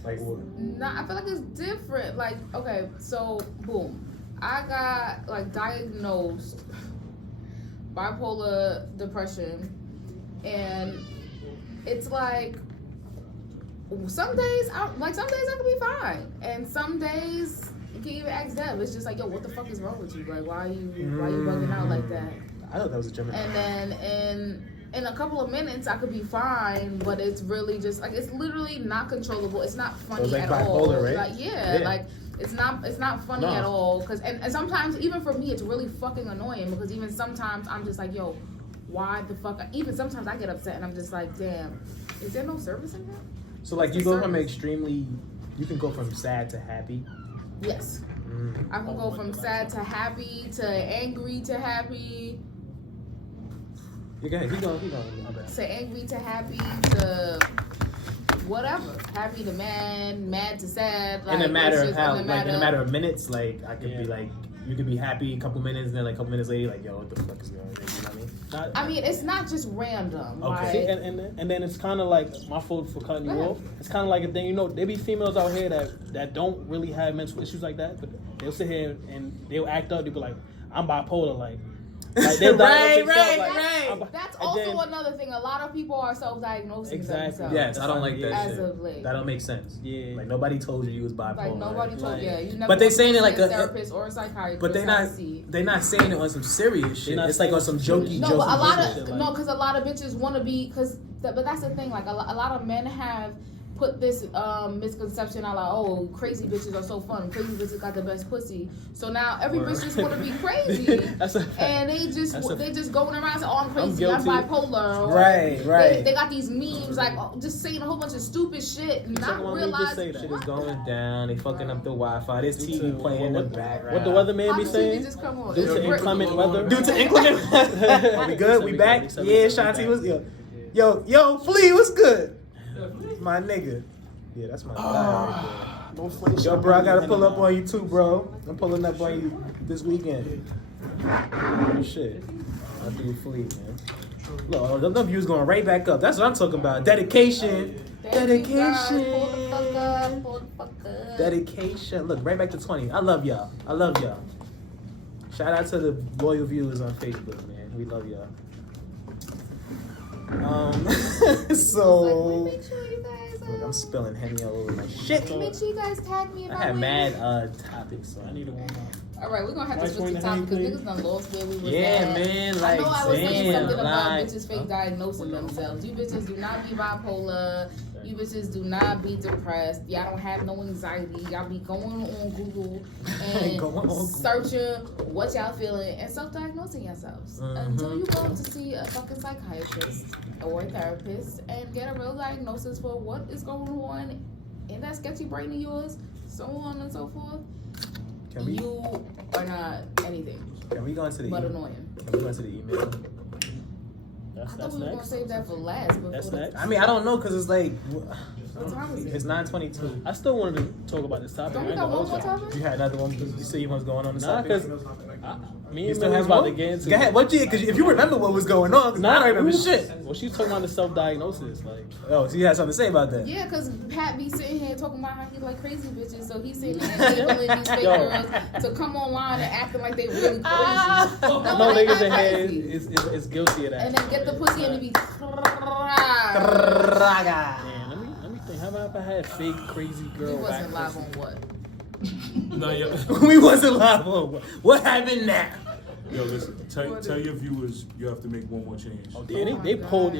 Like what? Nah, I feel like it's different. Like, okay, so boom, I got like diagnosed bipolar depression, and it's like some days I could be fine, and some days you can even ask Dev. It's just like, yo, what the fuck is wrong with you? Like, why you bugging out like that? I thought that was a Gemini. And then in a couple of minutes I could be fine, but it's really just like it's literally not controllable. It's not funny like at bipolar, all. right? Like Yeah. like it's not funny No. at all. Cause and sometimes even for me it's really fucking annoying because even sometimes I'm just like, yo, why the fuck? Even sometimes I get upset and I'm just like, damn, is there no service in here? So like you go from extremely, you can go from sad to happy. Yes. Mm. I can go from sad to happy to angry to happy. You go ahead, keep going. To angry to happy to whatever, happy to mad to sad. Like, In a matter it's of just how, in a matter of minutes, like I could be Yeah. like, you could be happy a couple minutes, and then like a couple minutes later, like, yo, what the fuck is going on? You know what I mean? I mean, it's not just random. Okay. See, Like, and then it's kind of like my fault for cutting you Go ahead. off. It's kind of like a thing, you know. There be females out here that don't really have mental issues like that, but they'll sit here and they'll act up. They'll be like, I'm bipolar, like they'll diagnose themselves, like, I'm bi- that's and also then- another thing. A lot of people are self-diagnosing Exactly. themselves. Yes, I don't like that As shit. of late. That don't make sense. Yeah. Like nobody told you was bipolar. Like nobody told Like- you. You never But they went to saying it see like a a- therapist or a psychiatrist. But they're not saying it on some serious shit. not It's like on some jokey, No, jokey but a lot bullshit. of like- no, because a lot of bitches want to be but that's the thing. Like a lot of men have put this misconception out like, oh, crazy bitches are so fun. Crazy bitches got the best pussy. So now every Word. bitch just want to be crazy, That's a fact. and they just going around saying, oh, I'm crazy, I'm guilty. bipolar. Or Right. They got these memes like just saying a whole bunch of stupid shit, and talking not about me, just realizing say that. Shit is going down. They fucking up the Wi-Fi. There's TV playing in the background. What the weatherman How be the TV saying? just come on? Due It's to great. inclement weather. Due to inclement. Are we good? We back? Yeah, Shanti was yo, Flea, what's good? My nigga. Yeah, that's my guy right there. Yo, bro, I gotta pull up on you too, bro. I'm pulling up on you this weekend. Oh, shit. I'll do Flea, man. Look, the views going right back up. That's what I'm talking about. Dedication. Thank you, guys. Pull the fuck up. Pull the fuck up. Dedication. Look, right back to 20. I love y'all. Shout out to the loyal viewers on Facebook, man. We love y'all. So Like, make sure you guys. look, I'm spilling Henny all over my shit. Make sure you guys tag me. I had mad topics. So I need a warm up. All right, we're gonna have to Nice switch the one, topic because Henny, niggas done lost where we was Yeah, at. man, I like, know I was saying damn, something about like- bitches fake diagnosing themselves. You bitches do not be bipolar. You bitches do not be depressed. Y'all don't have no anxiety. Y'all be going on Google and searching what y'all feeling and self-diagnosing yourselves until you go to see a fucking psychiatrist or a therapist and get a real diagnosis for what is going on in that sketchy brain of yours, so on and so forth. You are not anything. Can we go into the but annoying. Can we go into the email? I thought we were gonna save that for last. That's next. I mean, I don't know because it's like. What time is it? It's 9:22. I still wanted to talk about this topic. Don't we got one more topic? You had another one because you see what's going on. Nah, because me and still Millie's have about more? to get into. Go ahead. Because if you remember what was going on, because I don't remember shit. Well, she's talking about the self-diagnosis, like. Oh, so you had something to say about that? Yeah, because Pat be sitting here talking about how he like crazy bitches, so he's sitting there enabling these fake girls to come online and acting like they really crazy. No niggas in here is guilty of that. And then get the pussy and it be. Man, let me think. Have I ever had fake crazy girl? We wasn't back live on what? No, yo, We wasn't live on what happened now. yo, listen. Tell your viewers you have to make one more change. Oh, yeah, they pulled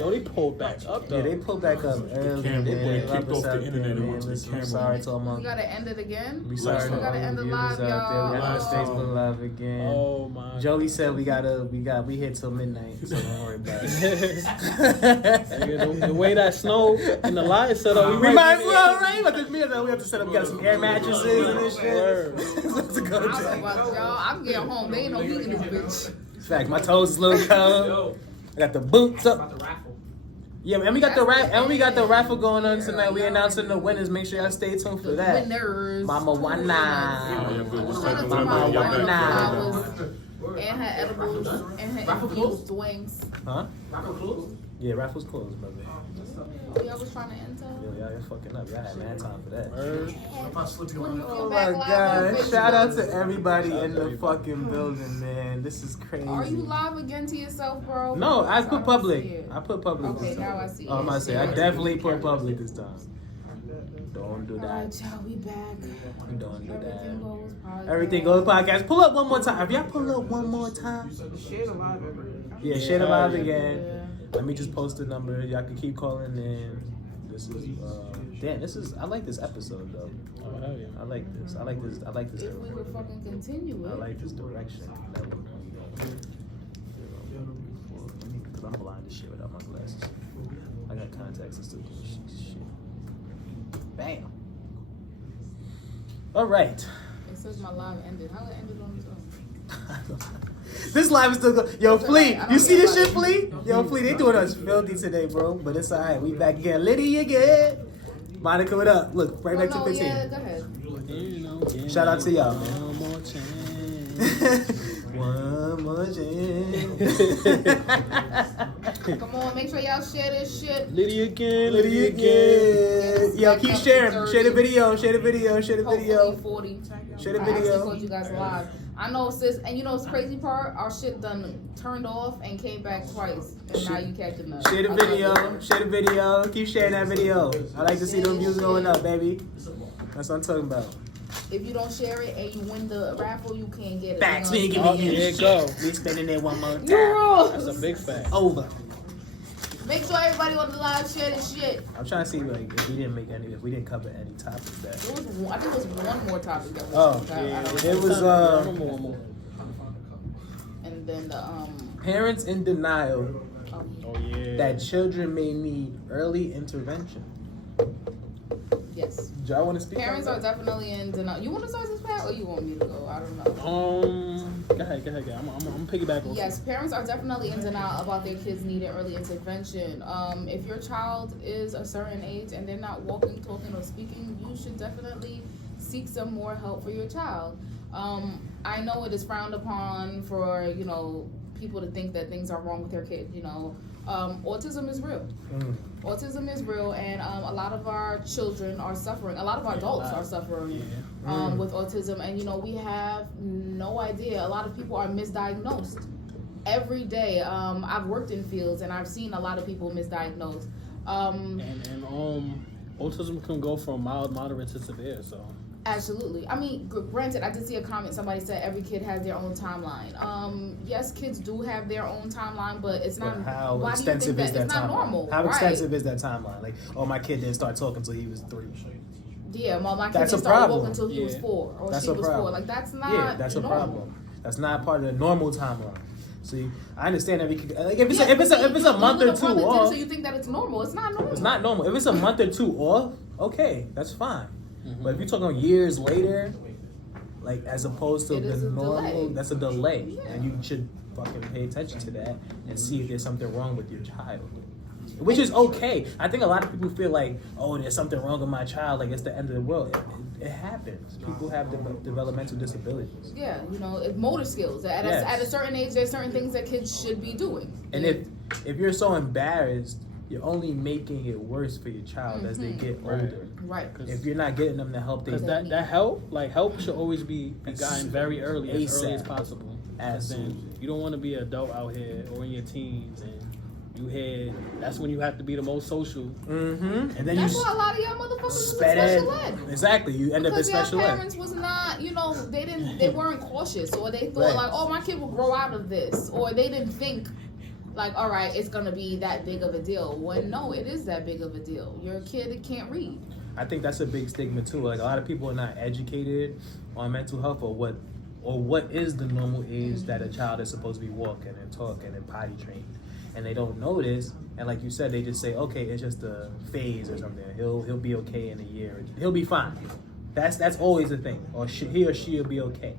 back up though. Yeah, they pulled back up early. camera, They kicked off the internet and went to the camera. Sorry to all We my. gotta end it again. We sorry We to gotta all end the the viewers live, out there. We y'all. got the Facebook live again. Oh my. Joey said we here till midnight, so don't worry about it. Nigga, the way that snow and the lights set up, We might as well, right? But we have to set up. We got some air mattresses and this shit. Let's go. I don't know about y'all. I'm getting home. They ain't no heat in this bitch. Fact, my toes is a little cold. I got the boots up. Yeah, and we got the raffle going on tonight. We announcing the winners. Make sure y'all stay tuned for that. Winners. Mama Wana. Shout out to Mama my Wana. and her edibles and her infused wings. Huh? Yeah, raffle's closed, brother. Y'all was trying to enter. Yo, y'all fucking up. Y'all had mad time for that. Oh my god. Shout out to everybody in the fucking building, man. This is crazy. Are you live again to yourself, bro? No, I put public. see it. I put public Okay, this time. now I see Oh, I'm it. about to say, I definitely put public this time. Don't do Alright, that. y'all, we back. Don't do that. Everything goes podcast. Everything goes podcast. Pull up one more time. If y'all pull up one more time. Yeah, share the live again. Yeah. Let me just post the number. Y'all can keep calling in. This is I like this episode though. Oh, hell yeah. I like this. I like this. If we would fucking continue I it. like this direction. That we're because I'm blind as shit without my glasses. I got contacts and still doing shit. Bam. All right. It says my live ended. How it ended on its own? This live is still going. Yo, It's Flea, alright. I you don't see this care shit, about Flea? Yo, Flea, they doing us filthy today, bro. But it's alright. We back again. Liddy again. Monica, what up? Look, right back to 15. Yeah, go ahead. Shout out to y'all, man. One more chance. One more chance. Come on, make sure y'all share this shit. Liddy again. Liddy again. Yo, keep sharing. Share the video. Share the video. Share the video. Hopefully 40. Share the I actually video. told you guys live. I know, sis, and you know what's crazy part? Our shit done turned off and came back twice, and now you catching up. Share the video. Share the video. Keep sharing that video. I like to see them views going up, baby. That's what I'm talking about. If you don't share it and you win the raffle, you can't get it. Facts. We ain't You know giving Oh, you there you shit. go. We spending it one more what I'm time. saying? That's a big fact. Over. Make sure everybody on the live share this shit. I'm trying to see like if we didn't cover any topics that. I think it was one more topic that was. Oh, I don't it know. was I remember one more. And then the parents in denial Oh yeah. that children may need early intervention. yes. Do y'all want to speak? Parents on are that? definitely in denial. You want to start this, Pat, or you want me to go? I don't know. Go ahead. I'm piggyback on. Yes, parents are definitely in denial about their kids needing early intervention. If your child is a certain age and they're not walking, talking, or speaking, you should definitely seek some more help for your child. I know it is frowned upon for, people to think that things are wrong with their kid, autism is real. Autism is real, and a lot of our children are suffering. A lot of our adults are suffering with autism, and we have no idea. A lot of people are misdiagnosed every day. I've worked in fields, and I've seen a lot of people misdiagnosed. And autism can go from mild, moderate to severe. So Absolutely. I mean, granted, I did see a comment. Somebody said every kid has their own timeline. Yes, kids do have their own timeline, but it's not. But how why extensive do you is think that it's not timeline? normal? How right. extensive is that timeline? Like, oh, my kid didn't start talking until he was 3. Yeah, well, my kid That's a didn't start problem. walking until he was 4, or That's she a was problem. 4. Like that's not. Yeah, that's normal. a problem. That's not part of the normal timeline. See, I understand every kid. Like, if it's Yeah, a month or 2 off, so you think that it's normal? It's not normal. it's not normal. If it's a month or 2 off, okay, that's fine. Mm-hmm. But if you're talking years later, like as opposed to It the is a normal, delay. that's a delay, Yeah. and you should fucking pay attention to that and see if there's something wrong with your child. Which is okay. I think a lot of people feel like, oh, there's something wrong with my child, like it's the end of the world. It happens. People have developmental disabilities. Yeah, you know, motor skills. At a certain age, there's certain things that kids should be doing. And if you're so embarrassed, you're only making it worse for your child as they get older. Right. If you're not getting them the help they Because that help should always be gotten very early, as early as possible. Absolutely. Then you don't want to be an adult out here or in your teens and that's when you have to be the most social. Mm-hmm. And then that's you why a lot of y'all motherfuckers was in sped special ed. Exactly. You end up in Because special your ed. parents was not, you know, they weren't cautious, or they thought Right. like, oh, my kid will grow out of this, or they didn't think like, all right, it's gonna be that big of a deal. When no, it is that big of a deal. Your kid can't read. I think that's a big stigma too. Like a lot of people are not educated on mental health or what is the normal age that a child is supposed to be walking and talking and potty trained. And they don't know this, and like you said, they just say, okay, it's just a phase or something. He'll be okay in a year. He'll be fine. That's always a thing. Or he or she'll be okay.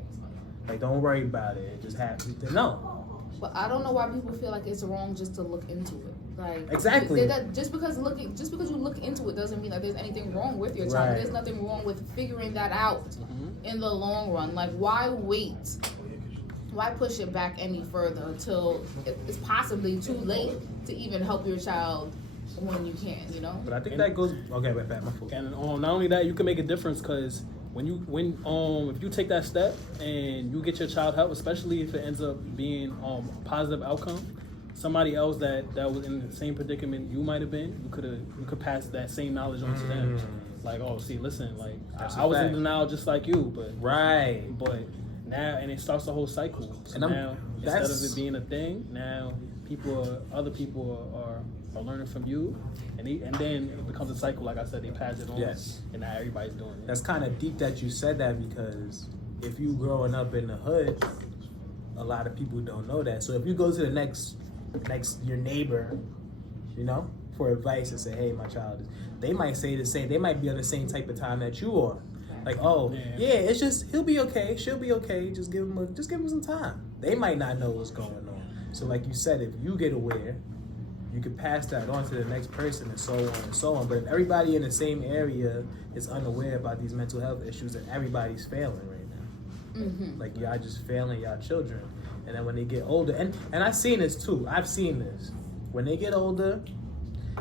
Like, don't worry about it. It just happens. No. But I don't know why people feel like it's wrong just to look into it. Like Exactly. just because you look into it doesn't mean that there's anything wrong with your child. Right. There's nothing wrong with figuring that out in the long run. Like, why wait? Why push it back any further until it's possibly too late to even help your child when you can, you know? But I think that goes. Okay, wait, Pat, my fault. And not only that, you can make a difference because if you take that step and you get your child help, especially if it ends up being a positive outcome, somebody else that was in the same predicament you might have been, you could pass that same knowledge on to them. Like, oh, see, listen, like I was in denial just like you, but now, and it starts the whole cycle. So now, instead of it being a thing, now other people are learning from you, and then it becomes a cycle. Like I said, they pass it on, and now everybody's doing it. That's kind of deep that you said that, because if you growing up in the hood, a lot of people don't know that. So if you go to the next your neighbor, you know, for advice and say, hey, my child is, they might say the same. They might be on the same type of time that you are. Like, oh, yeah, it's just, he'll be okay, she'll be okay, just give him some time. They might not know what's going on. So like you said, if you get aware, you can pass that on to the next person and so on and so on. But if everybody in the same area is unaware about these mental health issues, then everybody's failing right now. Like, y'all just failing y'all children. And then when they get older, and I've seen this too, when they get older,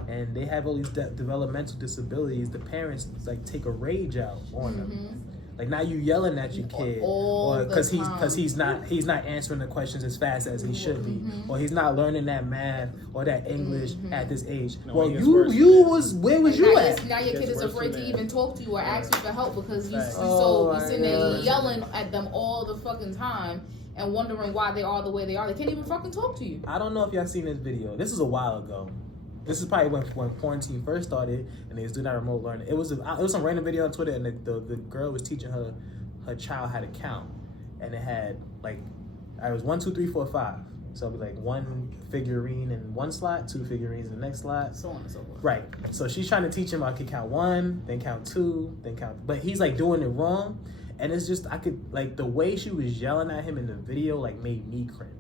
and they have all these developmental disabilities, the parents like take a rage out on them. Like, now you yelling at your kid, or because he's not answering the questions as fast as he should be, or he's not learning that math or that English at this age. Well, where was you at? Now your kid is afraid to even talk to you or ask you for help because you sitting there yelling at them all the fucking time and wondering why they are the way they are. They can't even fucking talk to you. I don't know if y'all seen this video. This is a while ago. This is probably when quarantine first started and they was doing that remote learning. It was some random video on Twitter, and the girl was teaching her child how to count, and it had like, it was 1, 2, 3, 4, 5. So it'd be like 1 figurine in one slot, 2 figurines in the next slot, so on and so forth. Right. So she's trying to teach him I could count 1, then count 2, then count, but he's like doing it wrong, and it's just the way she was yelling at him in the video like made me cringe.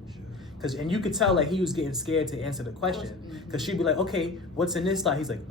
And you could tell like he was getting scared to answer the question, because she'd be like, okay, what's in this slot? He's like,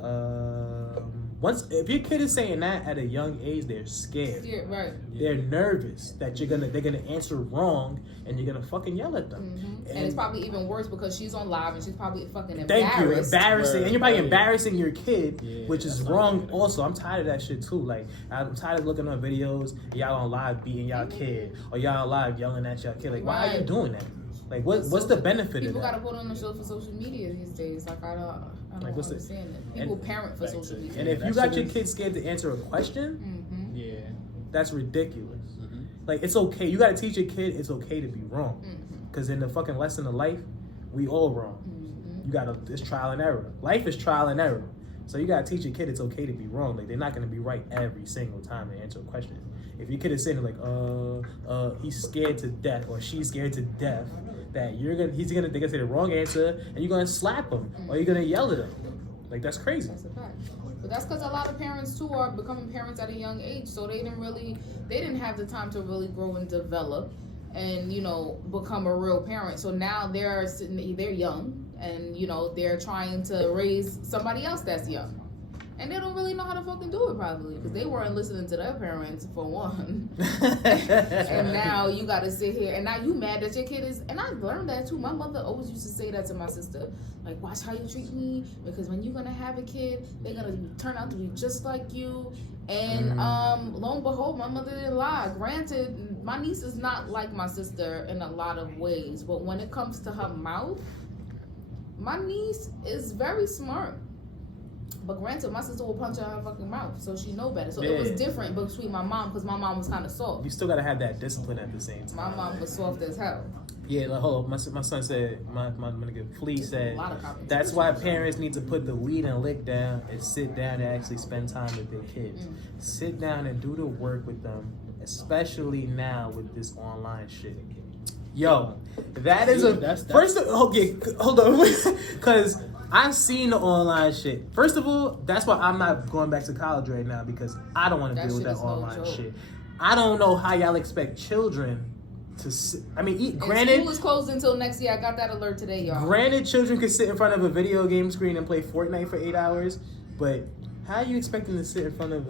if your kid is saying that at a young age, they're scared. Yeah, right. They're nervous that they're gonna answer wrong, and you're gonna fucking yell at them. And it's probably even worse because she's on live and she's probably fucking embarrassed. Thank you, embarrassing, and you're probably embarrassing your kid, which is wrong. Also, I'm tired of that shit too. Like, I'm tired of looking on videos, y'all on live beating y'all kid, or y'all on live yelling at y'all kid. Like, why are you doing that? Like, what's the benefit of that? People gotta put on the show for social media these days. Like, I don't understand it. People parent for social media. And if you got your kid scared to answer a question, That's ridiculous. Like, it's okay. You gotta teach your kid it's okay to be wrong. Because in the fucking lesson of life, we all wrong. It's trial and error. Life is trial and error. So you gotta teach your kid it's okay to be wrong. Like, they're not gonna be right every single time they answer a question. If your kid is sitting like, he's scared to death or she's scared to death, that they're gonna say the wrong answer and you're gonna slap them or you're gonna yell at them. Like, that's crazy. That's a fact. But that's because a lot of parents too are becoming parents at a young age, so they didn't have the time to really grow and develop and, you know, become a real parent. So now they're young and, you know, they're trying to raise somebody else that's young. And they don't really know how to fucking do it probably because they weren't listening to their parents for one. And now you got to sit here and now you mad that your kid is, and I learned that too. My mother always used to say that to my sister, like, watch how you treat me because when you're going to have a kid, they're going to turn out to be just like you. And lo and behold, my mother didn't lie. Granted, my niece is not like my sister in a lot of ways, but when it comes to her mouth, my niece is very smart. But granted, my sister will punch her in her fucking mouth, so she know better. So it was different between my mom, because my mom was kind of soft. You still gotta have that discipline at the same time. My mom was soft as hell. Yeah, like, hold on. My son said, my nigga Flea said, that's why parents need to put the weed and lick down and sit down and actually spend time with their kids. Sit down and do the work with them, especially now with this online shit. Yo, that is hold on, because I've seen the online shit. First of all, that's why I'm not going back to college right now because I don't want to deal with that online shit. I don't know how y'all expect children to sit. I mean, granted, school is closed until next year. I got that alert today, y'all. Granted, children can sit in front of a video game screen and play Fortnite for 8 hours, but how are you expecting to sit in front of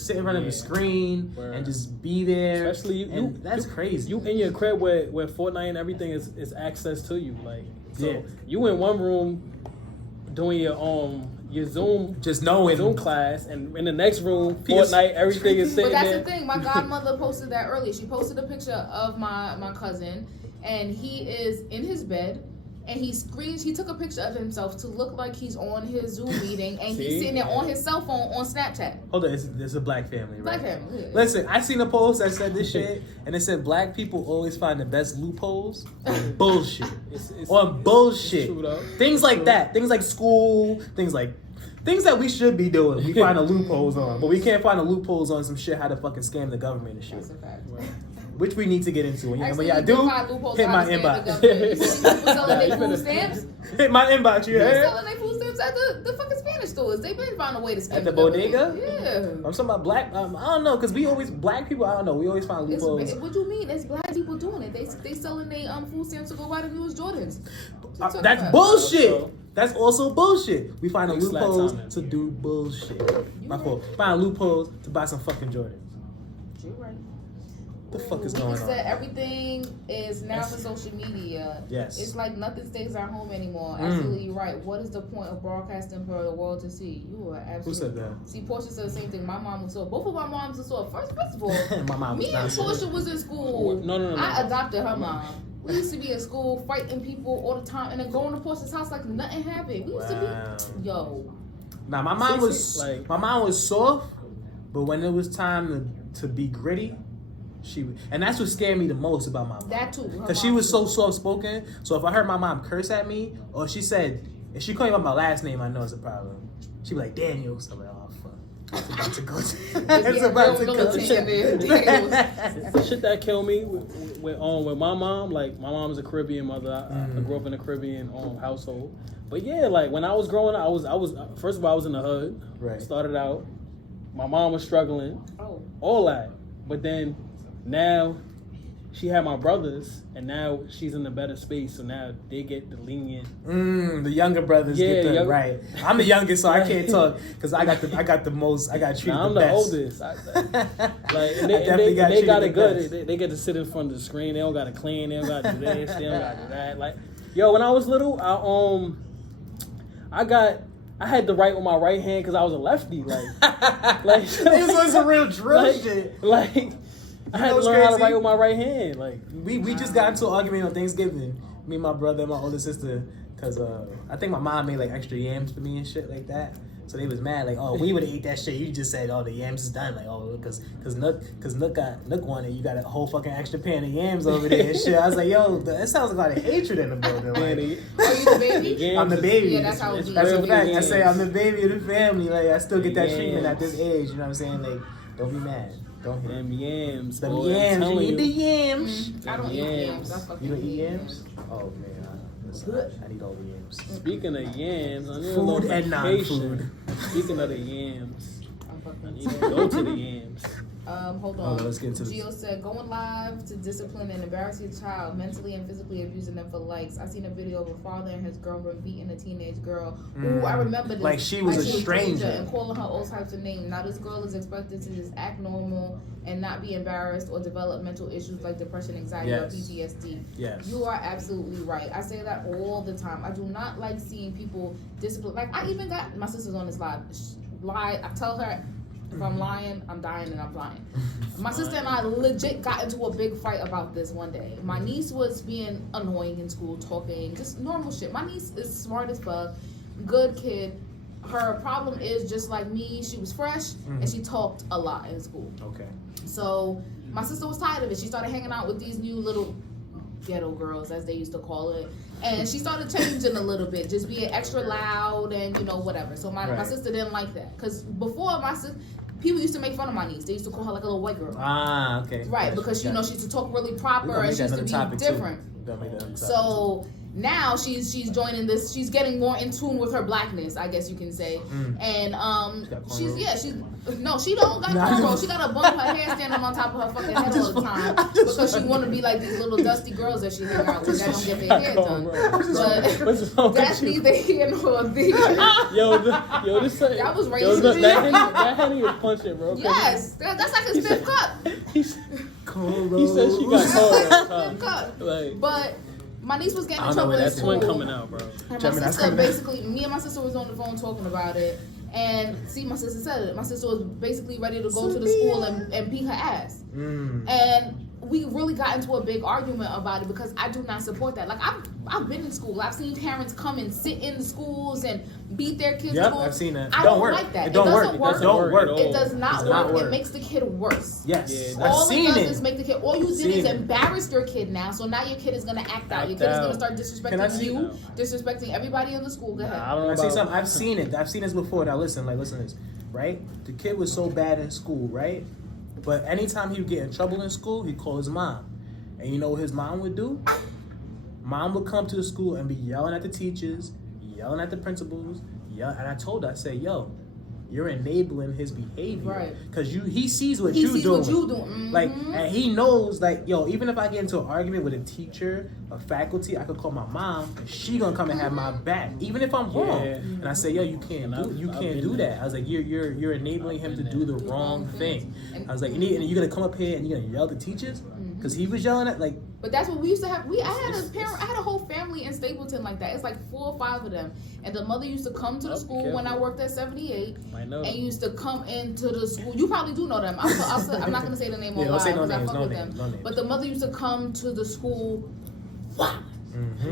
sit in front of a screen and just be there? Especially that's crazy. You in your crib where Fortnite and everything is access to you, like. So you in one room doing your Zoom class, and in the next room, Fortnite, everything is sitting there. But that's the thing. My godmother posted that earlier. She posted a picture of my cousin, and he is in his bed, and he took a picture of himself to look like he's on his Zoom meeting, and he's sitting there on his cell phone on Snapchat. Hold on, it's a black family, right? Black family. Yeah. Listen, I seen a post that said this shit, and it said black people always find the best loopholes on bullshit. On bullshit. Things like that. Things like school. Things that we should be doing. We find the loopholes on, but we can't find the loopholes on some shit how to fucking scam the government and shit. That's a fact. Which we need to get into. When y'all do, hit my inbox. People selling their food stamps. Hit my inbox, you heard? Selling their food stamps at the fucking Spanish stores. They've been finding a way to scam at the bodega. Yeah. I'm talking about black. I don't know, because black people. I don't know. We always find loopholes. What do you mean? It's black people doing it. They selling their food stamps to go buy the newest Jordans. That's bullshit. That's also bullshit. We find loopholes to do bullshit. My fault. Find loopholes to buy some fucking Jordans. You're right. What the fuck is going on? Everything is now for social media. Yes. It's like nothing stays at home anymore. Absolutely right. What is the point of broadcasting for the world to see? You are absolutely. Who said that? See, Portia said the same thing. My mom was so. Both of my moms were so. First of all, my mom was me and Portia was in school. No. I adopted her mom. We used to be in school fighting people all the time and then going to Portia's house like nothing happened. We used to be Nah, my mom was soft, but when it was time to be gritty, and that's what scared me the most about my mom. That too. Because she was so soft spoken. So if I heard my mom curse at me, or if she called me by my last name, I know it's a problem. She'd be like, Daniel. So I'm like, oh fuck. It's about to go. It's about to go. The shit that killed me with my mom, like my mom's a Caribbean mother. I grew up in a Caribbean household. But yeah, like when I was growing up, I was first of all I was in the hood. Right. Started out, my mom was struggling. All that. But then now she had my brothers, and now she's in a better space. So now they get the lenient. The younger brothers get the right. I'm the youngest, so I can't talk because I got the most. I got treated I'm the best. oldest. They got it good. They get to sit in front of the screen. They don't got to clean. They don't got to do this. They don't got to do that. Like, yo, when I was little, I had to write with my right hand because I was a lefty. This was a real drill shit. I had to learn how to write with my right hand. Like we just got into an argument on Thanksgiving. Me, my brother, and my older sister, because I think my mom made like extra yams for me and shit like that. So they was mad, like, oh, we would have ate that shit. You just said, oh, the yams is done. Like, oh, because Nook wanted, you got a whole fucking extra pan of yams over there and shit. I was like, yo, that sounds like a lot of hatred in the building. Like, Are you the baby? I'm the baby. Yeah, that's how it That's be. a fact. I say I'm the baby of the family. Like, I still get that treatment at this age. You know what I'm saying? Like, don't be mad. Don't hit Them yams. them boy, I'm yams. You telling eat the yams. I don't eat yams. I fucking You don't eat hate yams? Oh man, I need all the yams. Speaking of yams, I need a Food little and vacation. non-food. Speaking of the yams, I'm I fucking need to go to the yams. Hold Oh, on. let's get into this. Gio said, going live to discipline and embarrass your child, mentally and physically abusing them for likes. I seen a video of a father and his girlfriend beating a teenage girl. Ooh, I remember this. Like she was a stranger. And calling her all types of names. Now this girl is expected to just act normal and not be embarrassed or develop mental issues like depression, anxiety, or PTSD. Yes. You are absolutely right. I say that all the time. I do not like seeing people discipline. Like, I even got, my sister's on this live. I tell her, if I'm lying, I'm dying and I'm lying. My sister and I legit got into a big fight about this one day. My niece was being annoying in school, talking, just normal shit. My niece is smart as fuck, good kid. Her problem is just like me, she was fresh and she talked a lot in school. Okay. So my sister was tired of it. She started hanging out with these new little ghetto girls, as they used to call it. And she started changing a little bit, just being extra loud and, you know, whatever. So my sister didn't like that. Because before, people used to make fun of my niece. They used to call her like a little white girl. Ah, okay. Right, because, you know, she used to talk really proper and she used to be different. So now she's joining this. She's getting more in tune with her blackness, I guess you can say. And she don't got cornrows. She got a bun. Her hair standing on top of her fucking head all the time because she want to be like these little dusty girls that she hang out with that don't get their hair done. But that's neither here nor there. Yo, this that was racist. That Henny is punching, bro. Yes, that's like his fifth cup. He said she got cold. Like, but my niece was getting in trouble in that's school. one coming out, bro. And my sister basically, me and my sister was on the phone talking about it. And see, my sister said it. My sister was basically ready to go to the school and beat her ass. And we really got into a big argument about it because I do not support that. Like, I've been in school. I've seen parents come and sit in the schools and beat their kids. Yep, I've seen that. I don't like that. It doesn't work. It does not work. It makes the kid worse. Yes, all it does is make the kid. All you did is embarrass your kid now. So now your kid is gonna act out. Your kid is gonna start disrespecting you, disrespecting everybody in the school. Go ahead. I see something. I've seen it. I've seen this before. Now listen to this. Right, the kid was so bad in school, right? But anytime he would get in trouble in school, he'd call his mom. And you know what his mom would do? Mom would come to the school and be yelling at the teachers, yelling at the principals, and I told her, I said, yo, you're enabling his behavior. Right. Because he sees what you're doing. Mm-hmm. Like, and he knows, like, yo, even if I get into an argument with a teacher, a faculty, I could call my mom, and she gonna come and have my back, even if I'm wrong. And I say, yo, you can't do that. I was like, you're enabling him to do the wrong thing. I was like, and you're gonna come up here and you're gonna yell at the teachers? Because he was yelling at, like. But that's what we used to have. I had a whole family in Stapleton like that. It's like 4 or 5 of them. And the mother used to come to the school when I worked at 78. And used to come into the school. You probably do know them. I'm not going to say the name on live because I fuck with them. But the mother used to come to the school,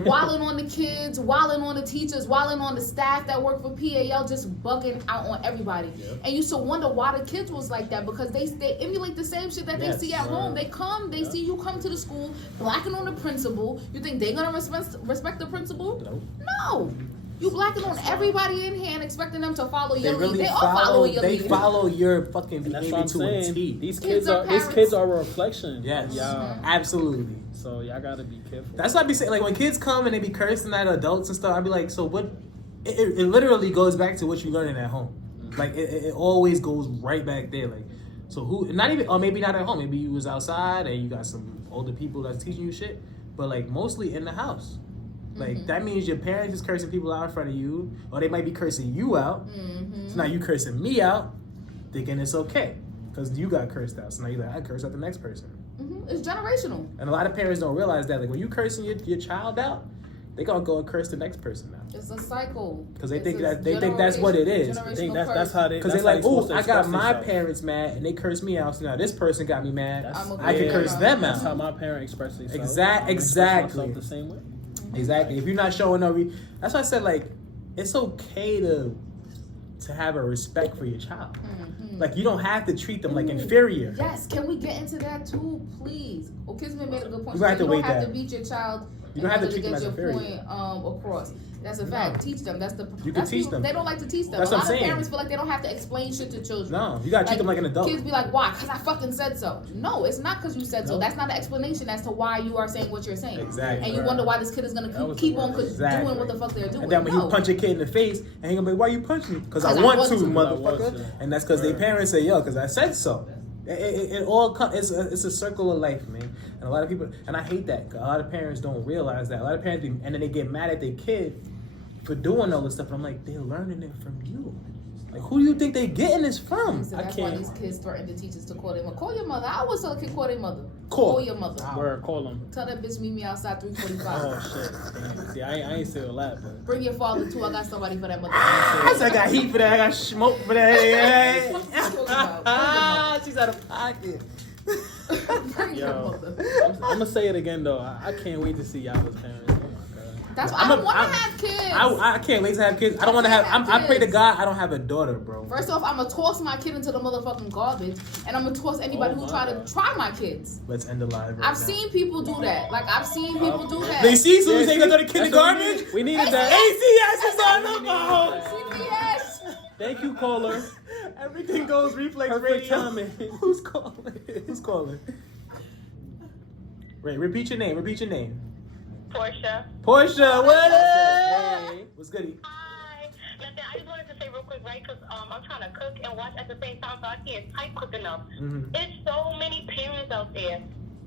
wilding on the kids, wilding on the teachers, wilding on the staff that work for PAL, just bugging out on everybody. And you used to wonder why the kids was like that because they emulate the same shit that they see at home. They see you come to the school, blacking on the principal. You think they're gonna respect the principal? No. You blacking on everybody in here and expecting them to follow your lead. They all follow your lead. They follow your fucking behavior to a T. These kids are a reflection. Yes, absolutely. So y'all gotta be careful. That's what I be saying. Like when kids come and they be cursing at adults and stuff, I be like, so what? It literally goes back to what you learning at home. Like it always goes right back there. Like, so who? Not even, or maybe not at home. Maybe you was outside and you got some older people that's teaching you shit. But like mostly in the house. Like that means your parents is cursing people out in front of you, or they might be cursing you out. So now you cursing me out, thinking it's okay because you got cursed out. So now you're like, I curse out the next person. It's generational. And a lot of parents don't realize that. Like when you cursing your child out, they gonna go and curse the next person now. It's a cycle. Because they think that's what it is. I think that's how they. Because they're like, oh, I got my parents mad and they cursed me out. So now this person got me mad. I can curse them out. That's how my parents express themselves. Exactly. The same way. Exactly. If you're not showing no, that's why I said like, it's okay to to have a respect for your child. Mm-hmm. Like, you don't have to treat them like inferior. Yes, can we get into that too, please? Kismet made a good point. You have to don't wait have that. to beat your child. You don't have to treat get them as your inferior. point across. That's a fact. No. Teach them. That's the. You can that's teach people, them. They don't like to teach them. That's a what lot I'm of saying. parents feel like they don't have to explain shit to children. No, you gotta treat them like an adult. Kids be like, why? Because I fucking said so. No, it's not because you said so. No. That's not an explanation as to why you are saying what you're saying. Exactly. And you wonder why this kid is gonna keep on Exactly. doing what the fuck they're doing. And then when no. you punch a kid in the face, and he gonna be like, why you punch me? Because I 'Cause want to, to. motherfucker. And that's because their parents say, yo, because I said so. It all comes. It's a circle of life, man. And a lot of people, and I hate that. 'Cause a lot of parents don't realize that. A lot of parents, and then they get mad at their kid for doing all this stuff. And I'm like, they're learning it from you. Like, who do you think they're getting this from? So that's why these kids threaten the teachers to call their mother. Call your mother. I always tell a kid, call their mother. Call your mother. Word, call them. Tell that bitch meet me outside 3:45. Oh shit. Damn. See, I ain't say all that, but Bring your father too. I got somebody for that mother. I got heat for that. I got smoke for that. Yeah. She's out of pocket. Bring your Yo. mother. I'm gonna say it again though. I can't wait to see y'all as parents. Oh my god. That's why I don't want to have kids. I can't wait to have kids. I don't want to have. I pray to God I don't have a daughter, bro. First off, I'm gonna toss my kid into the motherfucking garbage, and I'm gonna toss anybody who try to try my kids. Let's end the live. I've seen people do that. Like I've seen people do that. They see soon as they Yeah, go to the kid in the garbage. We needed that. ACS is on the phone. CPS. Thank you, caller. Everything goes reflex Perfect radio. timing. Who's calling? Who's calling? Wait, repeat your name. Repeat your name. Portia. Portia, what up? Hey. What's goody? Hi. Listen, I just wanted to say real quick, right? Because I'm trying to cook and watch at the same time, so I can't type quick enough. Mhm. There's so many parents out there.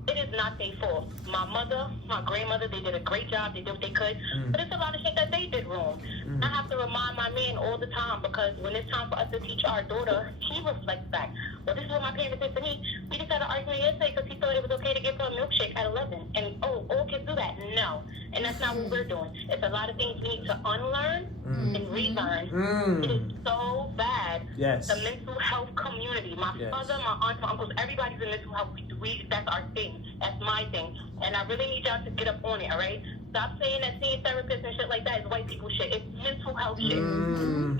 It is not their fault. My mother, my grandmother, they did a great job. They did what they could. But it's a lot of shit that they did wrong. I have to remind my man all the time because when it's time for us to teach our daughter, he reflects back. Well, this is what my parents did to me. We just had an argument yesterday because he thought it was okay to give her a milkshake at 11. And, all kids do that. No. And that's not what we're doing. It's a lot of things we need to unlearn and relearn. It is so bad. Yes. The mental health community. My father, my aunts, my uncles, everybody's in mental health. That's our thing. That's my thing. And I really need y'all to get up on it, all right? Stop saying that seeing therapists and shit like that is white people shit. It's mental health shit.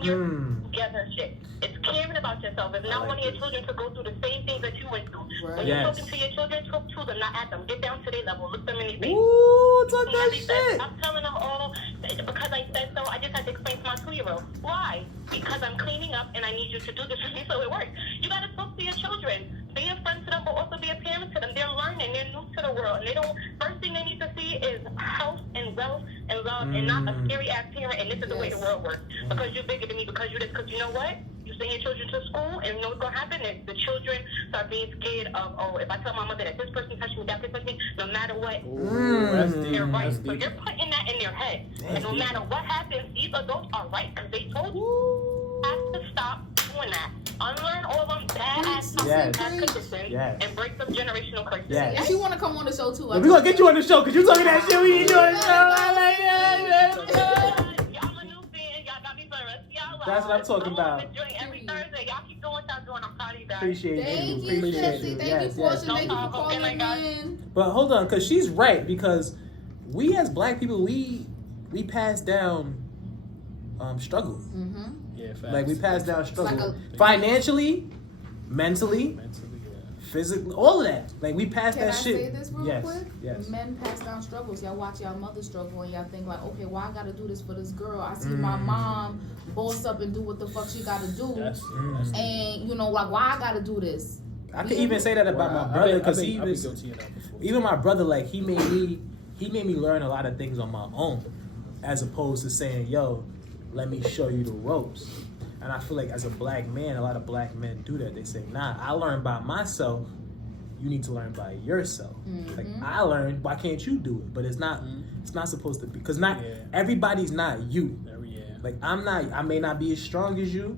You're together shit. It's caring about yourself. It's not wanting your children to go through the same things that you went through. Right. When you're talking to your children, talk to them, not at them. Get down to their level. Look them in their face. Ooh, talk that Somebody said, shit. I'm telling them all because I said so. I just had to explain to my 2-year-old. Why? Because I'm cleaning up and I need you to do this for me so it works. You got to talk to your children. Be a friend to them, but also be a parent to them. They're learning. They're new to the world. And they don't. First thing they need to see is health and wealth and love, and not a scary ass parent. And this is the way the world works. Because you're bigger than me. Because you this. Because you know what? You send your children to school, and you know what's gonna happen is the children start being scared of. Oh, if I tell my mother that this person touched me, that person touched me, no matter what. That's deep. They're right. That's So deep. you're putting that in their head. And no matter what happens, these adults are right because they told you. Have to stop doing that. Unlearn all them bad ass conditions and break some generational curses. Yes. If you want to come on the show too, We're gonna get you on the show because you talking that shit. We need you on the show. I like that. Y'all my new fan. Y'all got me for the rest of y'all lives. That's what I'm talking about. I'm enjoying every Thursday. Y'all keep doing what y'all doing. I'm proud of you guys. Appreciate Thank you. you, Appreciate Jesse. you. Thank Yes, you, Portia. yes. Thank you for No problem. calling Good night, in. But hold on, because she's right. Because we as black people, we pass down struggle. Yeah, facts. Like we pass down struggle like financially, mentally, Mentally, yeah. physically, all of that. Like we pass Can that I shit. say this real Yes, quick? yes. Men pass down struggles. Y'all watch y'all mother struggle and y'all think like, okay, why I gotta do this for this girl? I see my mom boss up and do what the fuck she gotta do. That's And you know, like, why I gotta do this? I could even say that about my brother because he was guilty of that before. even my brother. Like he made me learn a lot of things on my own, as opposed to saying, "Yo, let me show you the ropes." And I feel like as a black man, a lot of black men do that. They say, "Nah, I learned by myself. You need to learn by yourself." Like I learned, why can't you do it? But it's not. It's not supposed to be because everybody's not you. Like I may not be as strong as you.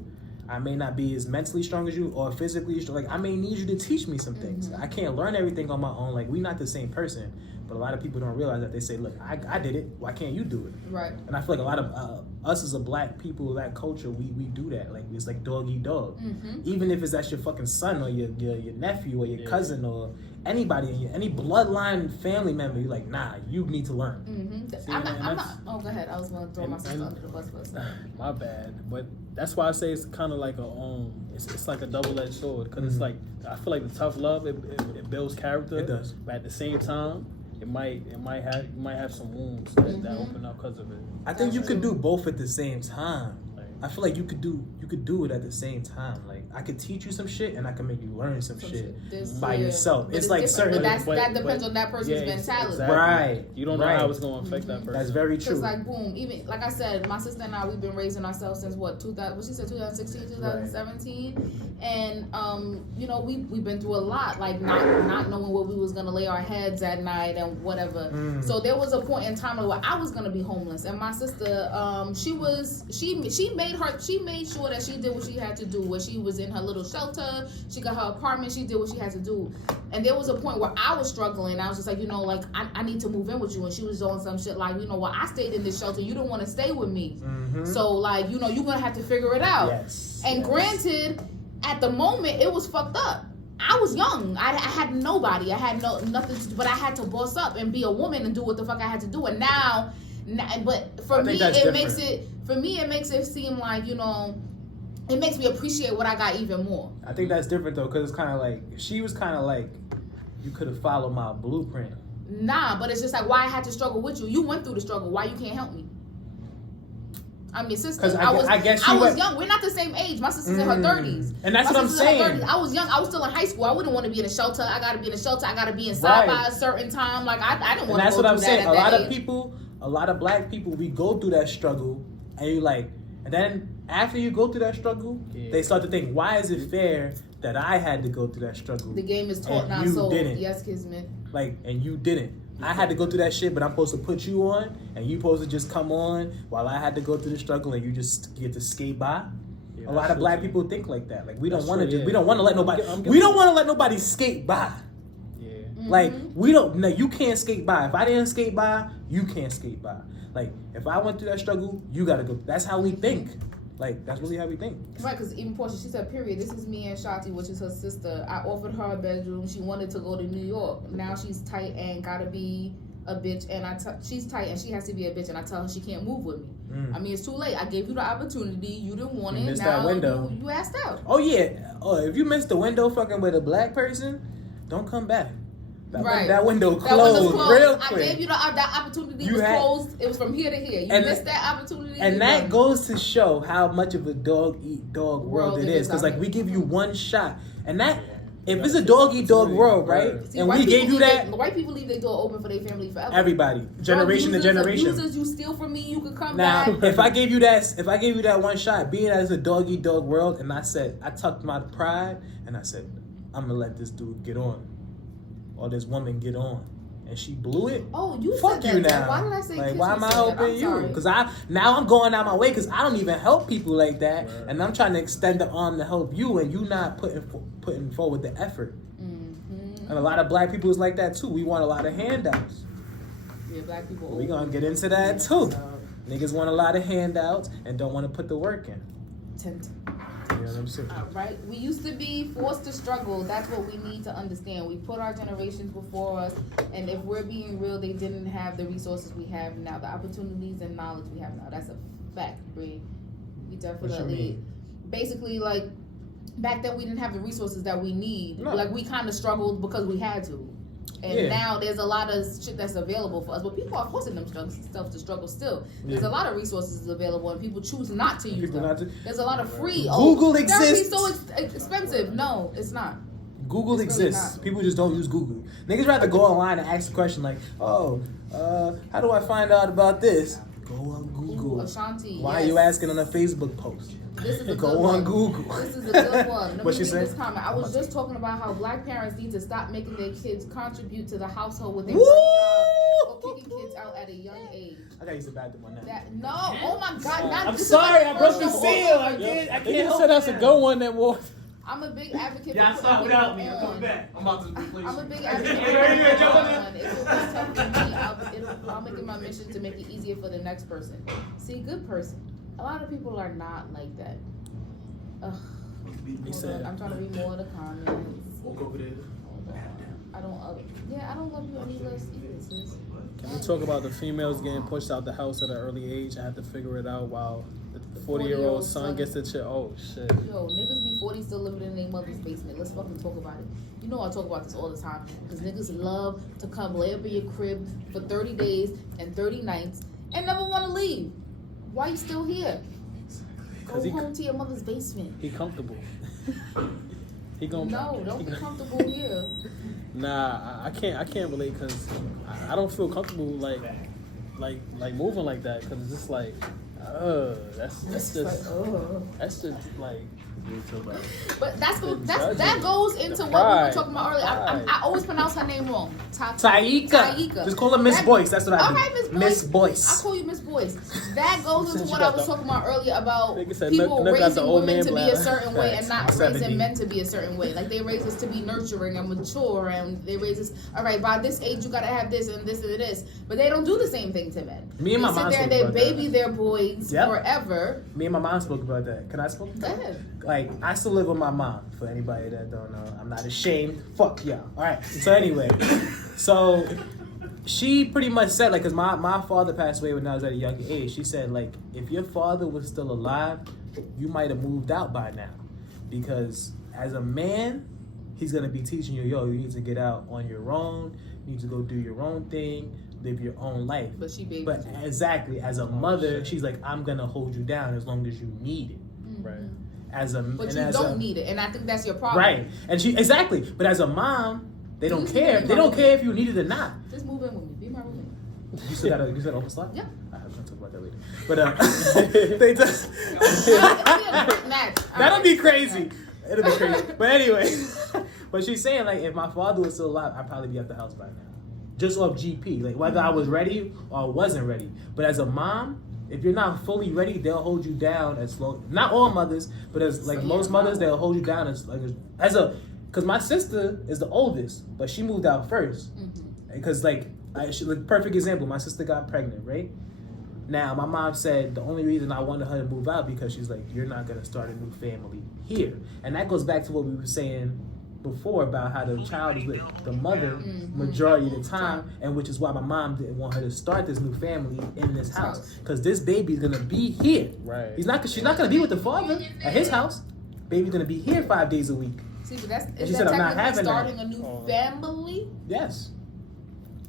I may not be as mentally strong as you or physically strong. Like I may need you to teach me some things. I can't learn everything on my own. Like we're not the same person. But a lot of people don't realize that. They say, look, I did it. Why can't you do it? Right. And I feel like a lot of us as a black people, that culture, we do that. Like it's like dog eat dog. Even if that's your fucking son or your nephew or your cousin or anybody, any bloodline family member, you're like, nah, you need to learn. I'm not. Oh, go ahead. I was gonna throw my sister under the bus. My bad. But that's why I say it's kind of like it's like a double-edged sword, because it's like, I feel like the tough love, it builds character. It does. But at the same time, you might have some wounds that open up because of it. I think you could do both at the same time. I feel like you could do it at the same time. Like, I could teach you some shit and I can make you learn some shit by yourself. But it's like certain. But that depends on that person's mentality. Exactly. Right. You don't know how it's going to affect that person. That's very true. Because, like, boom, even, like I said, my sister and I, we've been raising ourselves since, 2016, 2017? Right. And, you know, we've been through a lot, like, not knowing where we was going to lay our heads at night and whatever. So there was a point in time where I was going to be homeless. And my sister, she made sure that she did what she had to do. Where she was in her little shelter, she got her apartment, she did what she had to do. And there was a point where I was struggling. I was just like, you know, like, I need to move in with you. And she was doing some shit like, you know what, I stayed in this shelter, you don't want to stay with me. So, like, you know, you're gonna have to figure it out. And granted, at the moment, it was fucked up. I was young. I had nobody. I had nothing, but I had to boss up and be a woman and do what the fuck I had to do. And now, but for me, it makes it seem like, you know, it makes me appreciate what I got even more. I think that's different though, because it's kind of like, she was kind of like, you could have followed my blueprint. Nah, but it's just like, why I had to struggle with you. You went through the struggle. Why you can't help me? I'm your sister. I was young. We're not the same age. My sister's in her 30s. And that's what I'm saying. I was young. I was still in high school. I wouldn't want to be in a shelter. I got to be in a shelter. I got to be inside by a certain time. Like, I didn't want to go through that. And that's what I'm saying. A lot of black people, we go through that struggle, and you like, and then after you go through that struggle, they start to think, why is it fair that I had to go through that struggle? The game is taught now, so yes, Kismet. Like, and you didn't. I had to go through that shit, but I'm supposed to put you on, and you supposed to just come on while I had to go through the struggle, and you just get to skate by. A lot of black people think like that. Like, we don't want to. We don't want to let nobody. We don't want to let nobody skate by. Yeah. Like, we don't. No, you can't skate by. If I didn't skate by, you can't skate by. Like, if I went through that struggle, you gotta go. That's how we think. Like, that's really how we think. Right, because even Portia, she said, period, this is me and Shati, which is her sister. I offered her a bedroom. She wanted to go to New York. Now she's tight and gotta be a bitch. And she's tight and she has to be a bitch. And I tell her she can't move with me. I mean, it's too late. I gave you the opportunity. You didn't want it. Missed now that window. You asked out. Oh, yeah. Oh, if you missed the window fucking with a black person, don't come back. That window closed real quick. I gave you that opportunity. It was closed. It was from here to here. You missed that opportunity. And that goes to show how much of a dog-eat-dog world it is. Because, like, we give you one shot. And that, if it's a dog-eat-dog world, right? See, and we gave you that. White people leave their door open for their family forever. Everybody. Generation to generation. Abusers, you steal from me, you could come back. Now, if I gave you that one shot, being as a dog-eat-dog world, and I tucked my pride, and I said, I'm going to let this dude get on. Or this woman get on, and she blew it. Oh, you fuck said you that. now. Why did I say? Like, why am I helping you? Because now I'm going out my way because I don't even help people like that, and I'm trying to extend the arm to help you, and you not putting forward the effort. And a lot of black people is like that too. We want a lot of handouts. Yeah, black people. We gonna get into that too. Niggas want a lot of handouts and don't want to put the work in. You know what I'm saying? Right. We used to be forced to struggle. That's what we need to understand. We put our generations before us, and if we're being real, they didn't have the resources we have now, the opportunities and knowledge we have now. That's a fact, Bree. We definitely, basically, like, back then we didn't have the resources that we need. No. Like, we kind of struggled because we had to. And now there's a lot of shit that's available for us. But people are forcing themselves to struggle still. There's a lot of resources available and people choose not to use them. There's a lot of free. Google exists. Therapy's so expensive. No, it's not. Google exists. Really people just don't use Google. Niggas rather go online and ask a question like, how do I find out about this? Go on Google. Ashanti. Why are you asking on a Facebook post? This is a Go on Google. This is a good one. What she said? This comment. I was just talking about how black parents need to stop making their kids contribute to the household with their job or kicking kids out at a young age. I gotta use the bathroom on that. No, oh my God! I'm sorry, I broke the seal. I can't help it. That's a good one. That was. I'm a big advocate. Yeah, stop without me. I'm coming back. I'm about to replace you. I'm a big advocate. It will be tough for me. I'll make it my mission to make it easier for the next person. See, good person. A lot of people are not like that. Ugh. I'm trying to read more of the comments. Walk over there. I don't love you any less either, sis. Can we talk about the females getting pushed out the house at an early age and have to figure it out while the 40-year-old son gets the chick. Oh shit. Yo, niggas be 40 still living in their mother's basement. Let's fucking talk about it. You know I talk about this all the time because niggas love to come lay up in your crib for 30 days and 30 nights and never want to leave. Why you still here? Go home to your mother's basement. He comfortable. No, don't be comfortable here. Nah, I can't relate because I don't feel comfortable like moving like that because it's just like that's just like. But that goes into what we were talking about earlier. I always pronounce her name wrong. Taika. Just call her Miss Boyce. That's what I do. All right, Miss Boyce. I call you Miss Boyce. That goes into what I was talking about earlier about said, people raising women to be a bladder. certain way and not 70. raising men to be a certain way. Like they raise us to be nurturing and mature, and they raise us. All right, by this age you gotta have this and this and this. But they don't do the same thing to men. Me and my mom sit there and spoke they about baby their boys forever. Me and my mom spoke about that. Can I speak? Go ahead. Like, I still live with my mom, for anybody that don't know. I'm not ashamed. Fuck y'all. Alright, so anyway. So, she pretty much said, like, because my father passed away when I was at a young age. She said, like, if your father was still alive, you might have moved out by now. Because as a man, he's going to be teaching you, yo, you need to get out on your own. You need to go do your own thing. Live your own life. But she babies But you. exactly, as a mother, she's like, I'm going to hold you down as long as you need it. Right. But you don't need it, and I think that's your problem. Right, and she exactly. But as a mom, they don't care. They don't care if you need it or not. Just move in with me. Be my roommate. You still got an open slot? Yeah. I'm gonna talk about that later. But they just that'll be crazy. It'll be crazy. But anyway, but she's saying like if my father was still alive, I'd probably be at the house by now. Just off GP, like whether I was ready or I wasn't ready. But as a mom, if you're not fully ready, they'll hold you down as slow. Not all mothers, but as like most mothers, they'll hold you down as a. Because my sister is the oldest, but she moved out first. Because perfect example, my sister got pregnant, right? Now my mom said the only reason I wanted her to move out because she's like, you're not gonna start a new family here, and that goes back to what we were saying before about how the child is with the mother majority of the time, and which is why my mom didn't want her to start this new family in this house because this baby's gonna be here. Right. She's not gonna be with the father at his house. Baby's gonna be here 5 days a week. See, but She said, "I'm not having starting that." a new family. Yes.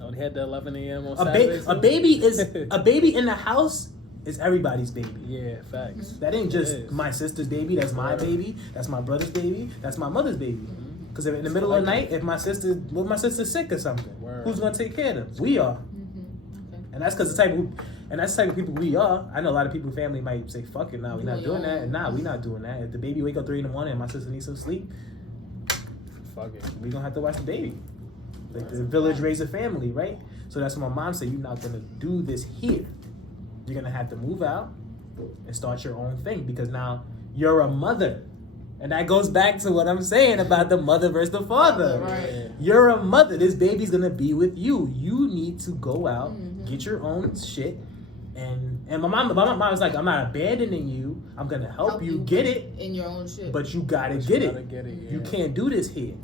Oh, they had the 11 a.m. on A Saturday. baby in the house is everybody's baby. Yeah, facts. That ain't just my sister's baby. That's my baby. That's my brother's baby. That's my mother's baby. Because in the middle of the night, if my sister's sick or something, who's gonna take care of them? We are. Okay. And that's because the type of people we are. I know a lot of people, family might say, "Fuck it, nah, we're not doing that." And nah, we're not doing that. If the baby wake up 3 a.m. and my sister needs some sleep, fuck it, we gonna have to watch the baby. Like the village raise a family, right? So that's what my mom said. You're not gonna do this here. You're gonna have to move out and start your own thing because now you're a mother. And that goes back to what I'm saying about the mother versus the father. Right. You're a mother. This baby's gonna be with you. You need to go out, get your own shit, and my mom was like, I'm not abandoning you. I'm gonna help you get it in your own shit. But you gotta get it. Yeah. You can't do this here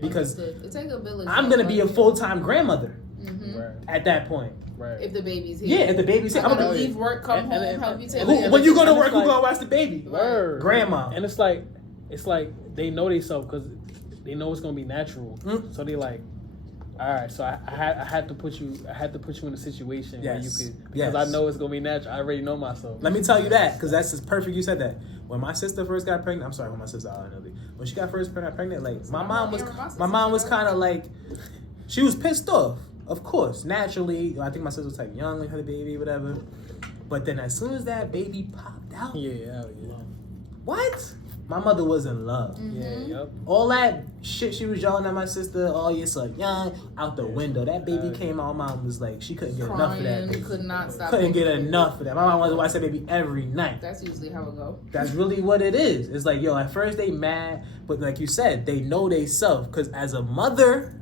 because it take a village. I'm gonna be a full-time grandmother at that point. Right. If the baby's here. Yeah, if the baby's here. I'm gonna leave work, come home, help you take care. When you go to work, who gonna watch the baby? Word. Grandma. And it's like they know themselves because they know it's gonna be natural. So they like, all right. So I had to put you in a situation where you could because I know it's gonna be natural. I already know myself. Let me tell you that because that's just perfect. You said that when my sister first got pregnant. I'm sorry, when my sister when she got first pregnant, like my mom was kind of like she was pissed off. Of course, naturally, I think my sister was like young when had a baby, whatever. But then as soon as that baby popped out, what? My mother was in love. All that shit she was yelling at my sister, oh, you're so young, out the window. That baby came out, my mom was like, she couldn't get enough of that baby. Could not stop. Couldn't get enough of that. My mom wanted to watch that baby every night. That's usually how it go. That's really what it is. It's like, yo, at first they mad, but like you said, they know they self. Because as a mother,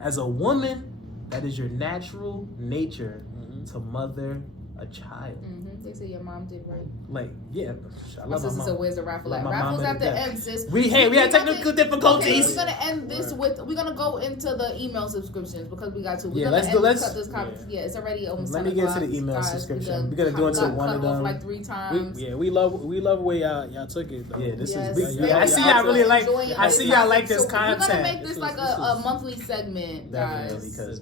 as a woman, that is your natural nature to mother a child. They say your mom did right. Like, yeah, I My love my sister mom. said, "Where's the raffle Love at?" my mom Raffle's to at the death. end, sis. We had technical difficulties. Okay, we're gonna end this with. We're gonna go into the email subscriptions because we got to. We're Yeah, gonna let's cut this conference. Yeah, it's already almost. Let me get to the email guys. subscription. We're gonna do it to one of them. Like 3 times. We love the way y'all took it. Though. Yeah, this Yes. is. Yeah, I see y'all really like. enjoying I this see y'all like content. this So we're gonna content. make this like a monthly segment, Definitely, guys. because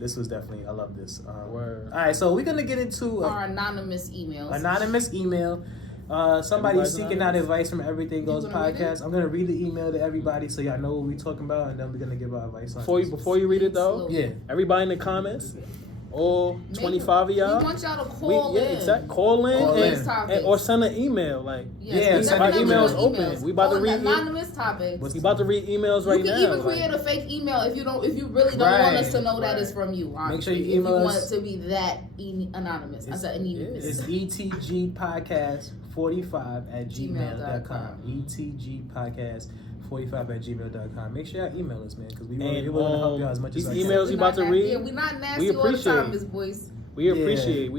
this was definitely. I love this. Word. All right, so we're gonna get into Our anonymous emails. anonymous email. Somebody Everybody's seeking out advice from Everything Goes gonna read podcast. I'm gonna read the email to everybody so y'all know what we're talking about, and then we're gonna give our advice on it. Before you read it though, Yeah. everybody in the comments, all 25 of y'all. We want y'all to call in. Exactly. Call in, Call in. or send an email. Like, Yeah, we send an definitely email. want Open. We about to read anonymous topics. we about to read emails right You can now. even create a fake email if you really don't want us to know that it's from you. Honestly. Make sure you if email you us. want it to be that anonymous. I said anonymous. It's etgpodcast45@gmail.com. etgpodcast45@gmail.com. Make sure y'all email us, man, because we want to help y'all as much as these I emails can. you about to read. Yeah, we're not nasty we all the time, appreciate. Miss Boyce. We appreciate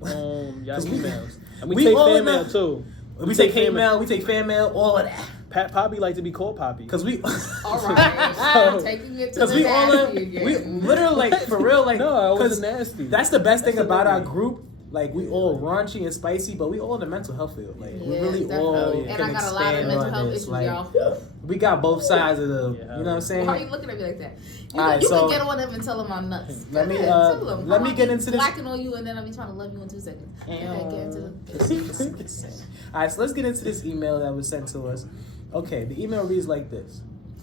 y'all emails, and we we take all fan in mail the- too. We take hate mail, we take fan mail, all of that. Pat Poppy like to be called Poppy Because we. All right, taking it to the we all nasty in, we again. literally like for real like No, it wasn't 'cause nasty. That's the best thing That's about our hilarious. group. Like we all raunchy and spicy, but we all in the mental health field. Like we Yeah, really all definitely. can And I got a lot of expand mental on health this. issues, Like y'all. we got both sides of the. Yeah, You know what I'm saying? Why are you looking at me like that? You, All right, you so- can get on them and tell them I'm nuts. Let me, Go ahead, tell them. let How me about get me into this- Blacking on you and then I'll be trying to love you in 2 seconds. Okay, get into the. All right, so let's get into this email that was sent to us. Okay, the email reads like this.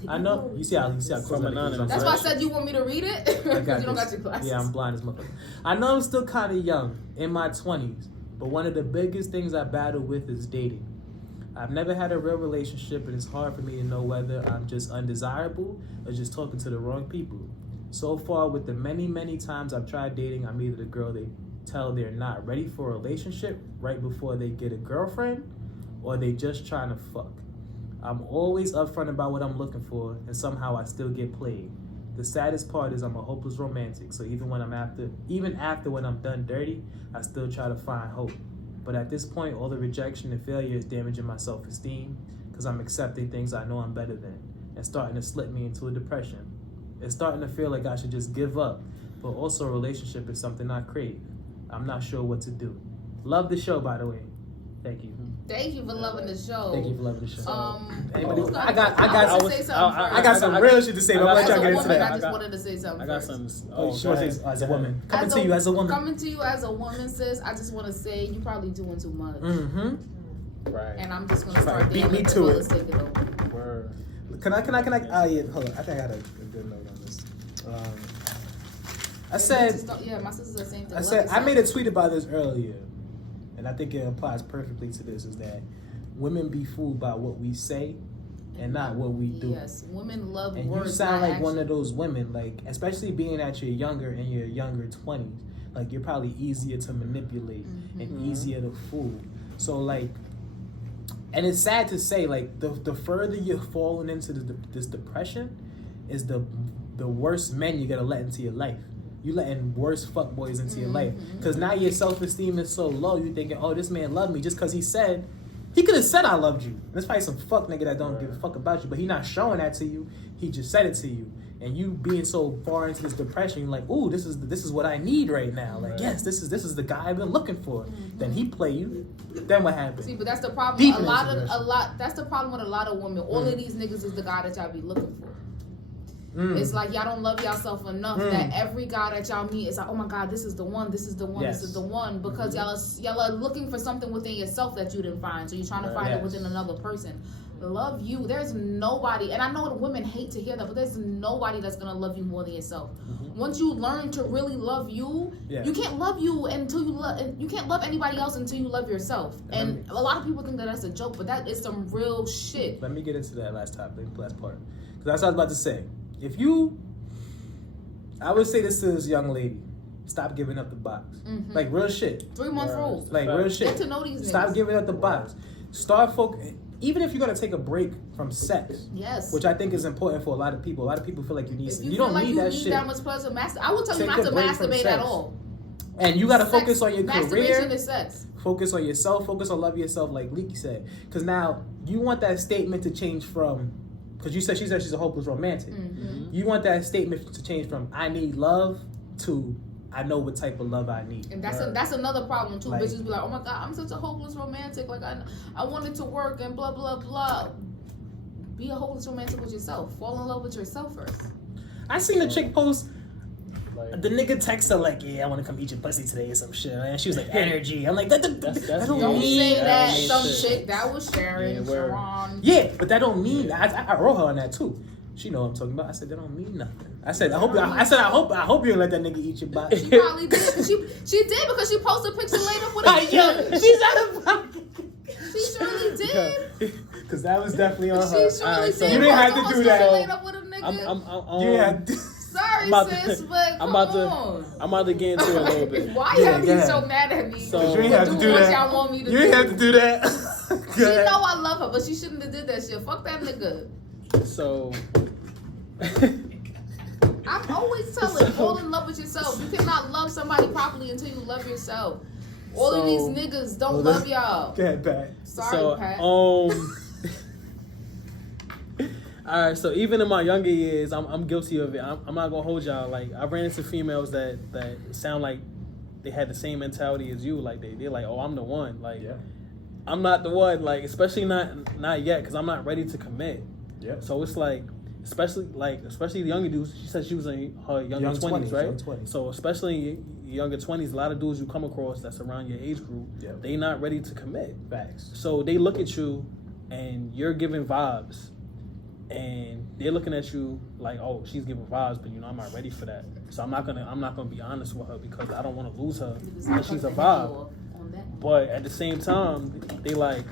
I know you see how From Anonymous. That's why I said you want me to read it because I you got don't this. got your glasses. Yeah, I'm blind as motherfucker. I know I'm still kind of young, in my 20s, but one of the biggest things I battle with is dating. I've never had a real relationship, and it's hard for me to know whether I'm just undesirable or just talking to the wrong people. So far, with the many, many times I've tried dating, I'm either the girl they tell they're not ready for a relationship right before they get a girlfriend, or they just trying to fuck. I'm always upfront about what I'm looking for, and somehow I still get played. The saddest part is I'm a hopeless romantic, so even after when I'm done dirty, I still try to find hope. But at this point, all the rejection and failure is damaging my self-esteem because I'm accepting things I know I'm better than and starting to slip me into a depression. It's starting to feel like I should just give up, but also a relationship is something I crave. I'm not sure what to do. Love the show, by the way. Thank you. Thank you for loving the show. Thank you for loving the show. Anybody? I got some real shit to say, but I'm gonna let y'all get into I that. just wanted to say something. I got first. something. Oh, she wants to say as a woman. Coming to you as a woman, sis. I just want to say you probably doing too much. Mm-hmm. Right. And I'm just gonna start Beat damn me it to it. Take it over. Word. Can I? Yeah, hold on. I think I had a good note on this. I said, Yeah, my sister said the same thing. I made a tweet about this earlier, and I think it applies perfectly to this. Is that women be fooled by what we say and not what we do. Yes, women love and words. You sound like action. one of those women, like especially being that you're younger in your younger 20s, like you're probably easier to manipulate and easier to fool. So like, and it's sad to say, like the further you're falling into this depression, is the worse men you're gonna let into your life. You letting worse fuckboys into your life, because now your self-esteem is so low. You thinking, oh, this man loved me just because he could have said I loved you. There's probably some fuck nigga that don't give a fuck about you, but he not showing that to you. He just said it to you, and you being so far into this depression, you're like, ooh, this is what I need right now. Like, yes, this is the guy I've been looking for. Then he play you. Then what happens? See, but that's the problem. Deep That's the problem with a lot of women. All of these niggas is the guy that y'all be looking for. It's like y'all don't love yourself enough that every guy that y'all meet is like, oh my God, this is the one, this is the one, Yes. this is the one, because y'all are looking for something within yourself that you didn't find, so you're trying to find it within another person. Love you. There's nobody, and I know that women hate to hear that, but there's nobody that's gonna love you more than yourself. Once you learn to really love you, you can't love you until you can't love anybody else until you love yourself. And a lot of people think that that's a joke, but that is some real shit. Let me get into that last part, because that's what I was about to say. I would say this to this young lady: stop giving up the box. Like real shit. 3-month rules. Like real shit. Get to know these Stop niggas. giving up the box. Start even if you're gonna take a break from sex. Yes. Which I think is important for a lot of people. A lot of people feel like you need. If you don't feel like need you that need shit. that much pleasure, I will tell you Take not a to break from masturbate sex. at all. And you gotta Sex, focus on your masturbation career. is sex. Focus on yourself. Focus on love yourself, like Leaky said. Because now you want that statement to change from, because she said she's a hopeless romantic. Mm-hmm. You want that statement to change from I need love to I know what type of love I need. And that's another problem too. Like, bitches be like, oh my god, I'm such a hopeless romantic. Like I want it to work and blah blah blah. Be a hopeless romantic with yourself. Fall in love with yourself first. I seen a chick post. Like, The nigga text her like, yeah, I want to come eat your pussy today or some shit. And she was like, energy. I'm like, that don't Don't mean say that. mean Some shit. chick that was Sharon, Yeah, word. Sharon. Yeah, but that don't mean. I wrote her on that too. She know what I'm talking about. I said that don't mean nothing. I said I hope you don't let that nigga eat your body. She probably did. Cause she did because she posted a picture later with a Yo, nigga. she's out of pocket. She surely did. Because that was definitely on She her. surely Alright, so did. you didn't have to Post do a that. picture later with a nigga. You had Sorry, I'm about sis, to- but come on. I'm about to get into it a little bit. Why Yeah, y'all go be ahead. so mad at me? So- You ain't have to do what that. y'all want me to You do. ain't have to do that. She know I love her, but she shouldn't have did that shit. Fuck that nigga. So I'm always telling, fall in love with yourself. You cannot love somebody properly until you love yourself. All of these niggas don't love y'all. Go ahead, Pat. Sorry, Pat. all right, so even in my younger years, I'm guilty of it. I'm not gonna hold y'all. Like, I ran into females that sound like they had the same mentality as you. Like they're like, oh, I'm the one. Like, Yeah. I'm not the one. Like, especially not yet, because I'm not ready to commit. Yeah. So it's like, especially the younger dudes. She said she was in her younger 20s, right? young 20s. So especially in your younger 20s, a lot of dudes you come across that's around your age group, Yeah. they not ready to commit. Facts. So they look at you, and you're giving vibes, and they're looking at you like, oh, she's giving vibes, but I'm not ready for that. So I'm not gonna be honest with her because I don't want to lose her. And she's a vibe. But at the same time, they like,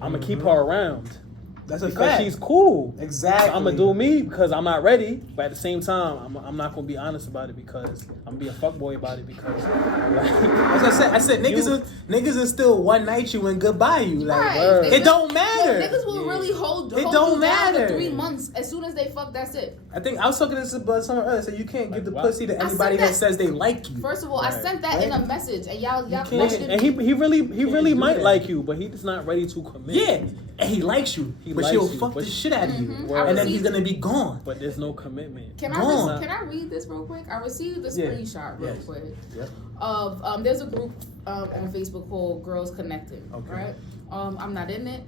I'm gonna keep her around. That's a Because fact. she's cool. Exactly. So I'm gonna do me because I'm not ready. But at the same time, I'm not gonna be honest about it because I'm gonna be a fuckboy about it because. As I said, niggas are still one night you and goodbye you. Like, Right. word. it don't matter. Well, niggas will really hold It you don't down matter. for 3 months. As soon as they fuck, that's it. I think I was talking to this about someone earlier. So you can't give the Like, pussy to I anybody said that that- says they like you. First of all, I sent that in a message, and y'all can't- questioned And me. he really do might that. like you, but he's not ready to commit. Yeah, and he likes you, He but likes she'll you, fuck but the shit out of you, Mhm. Word. and then he's gonna be gone. But there's no commitment. Can Gone. I read this real quick? I received a Yeah. screenshot real Yes. quick Yep. of there's a group on Facebook called Girls Connected. Okay. Right? I'm not in it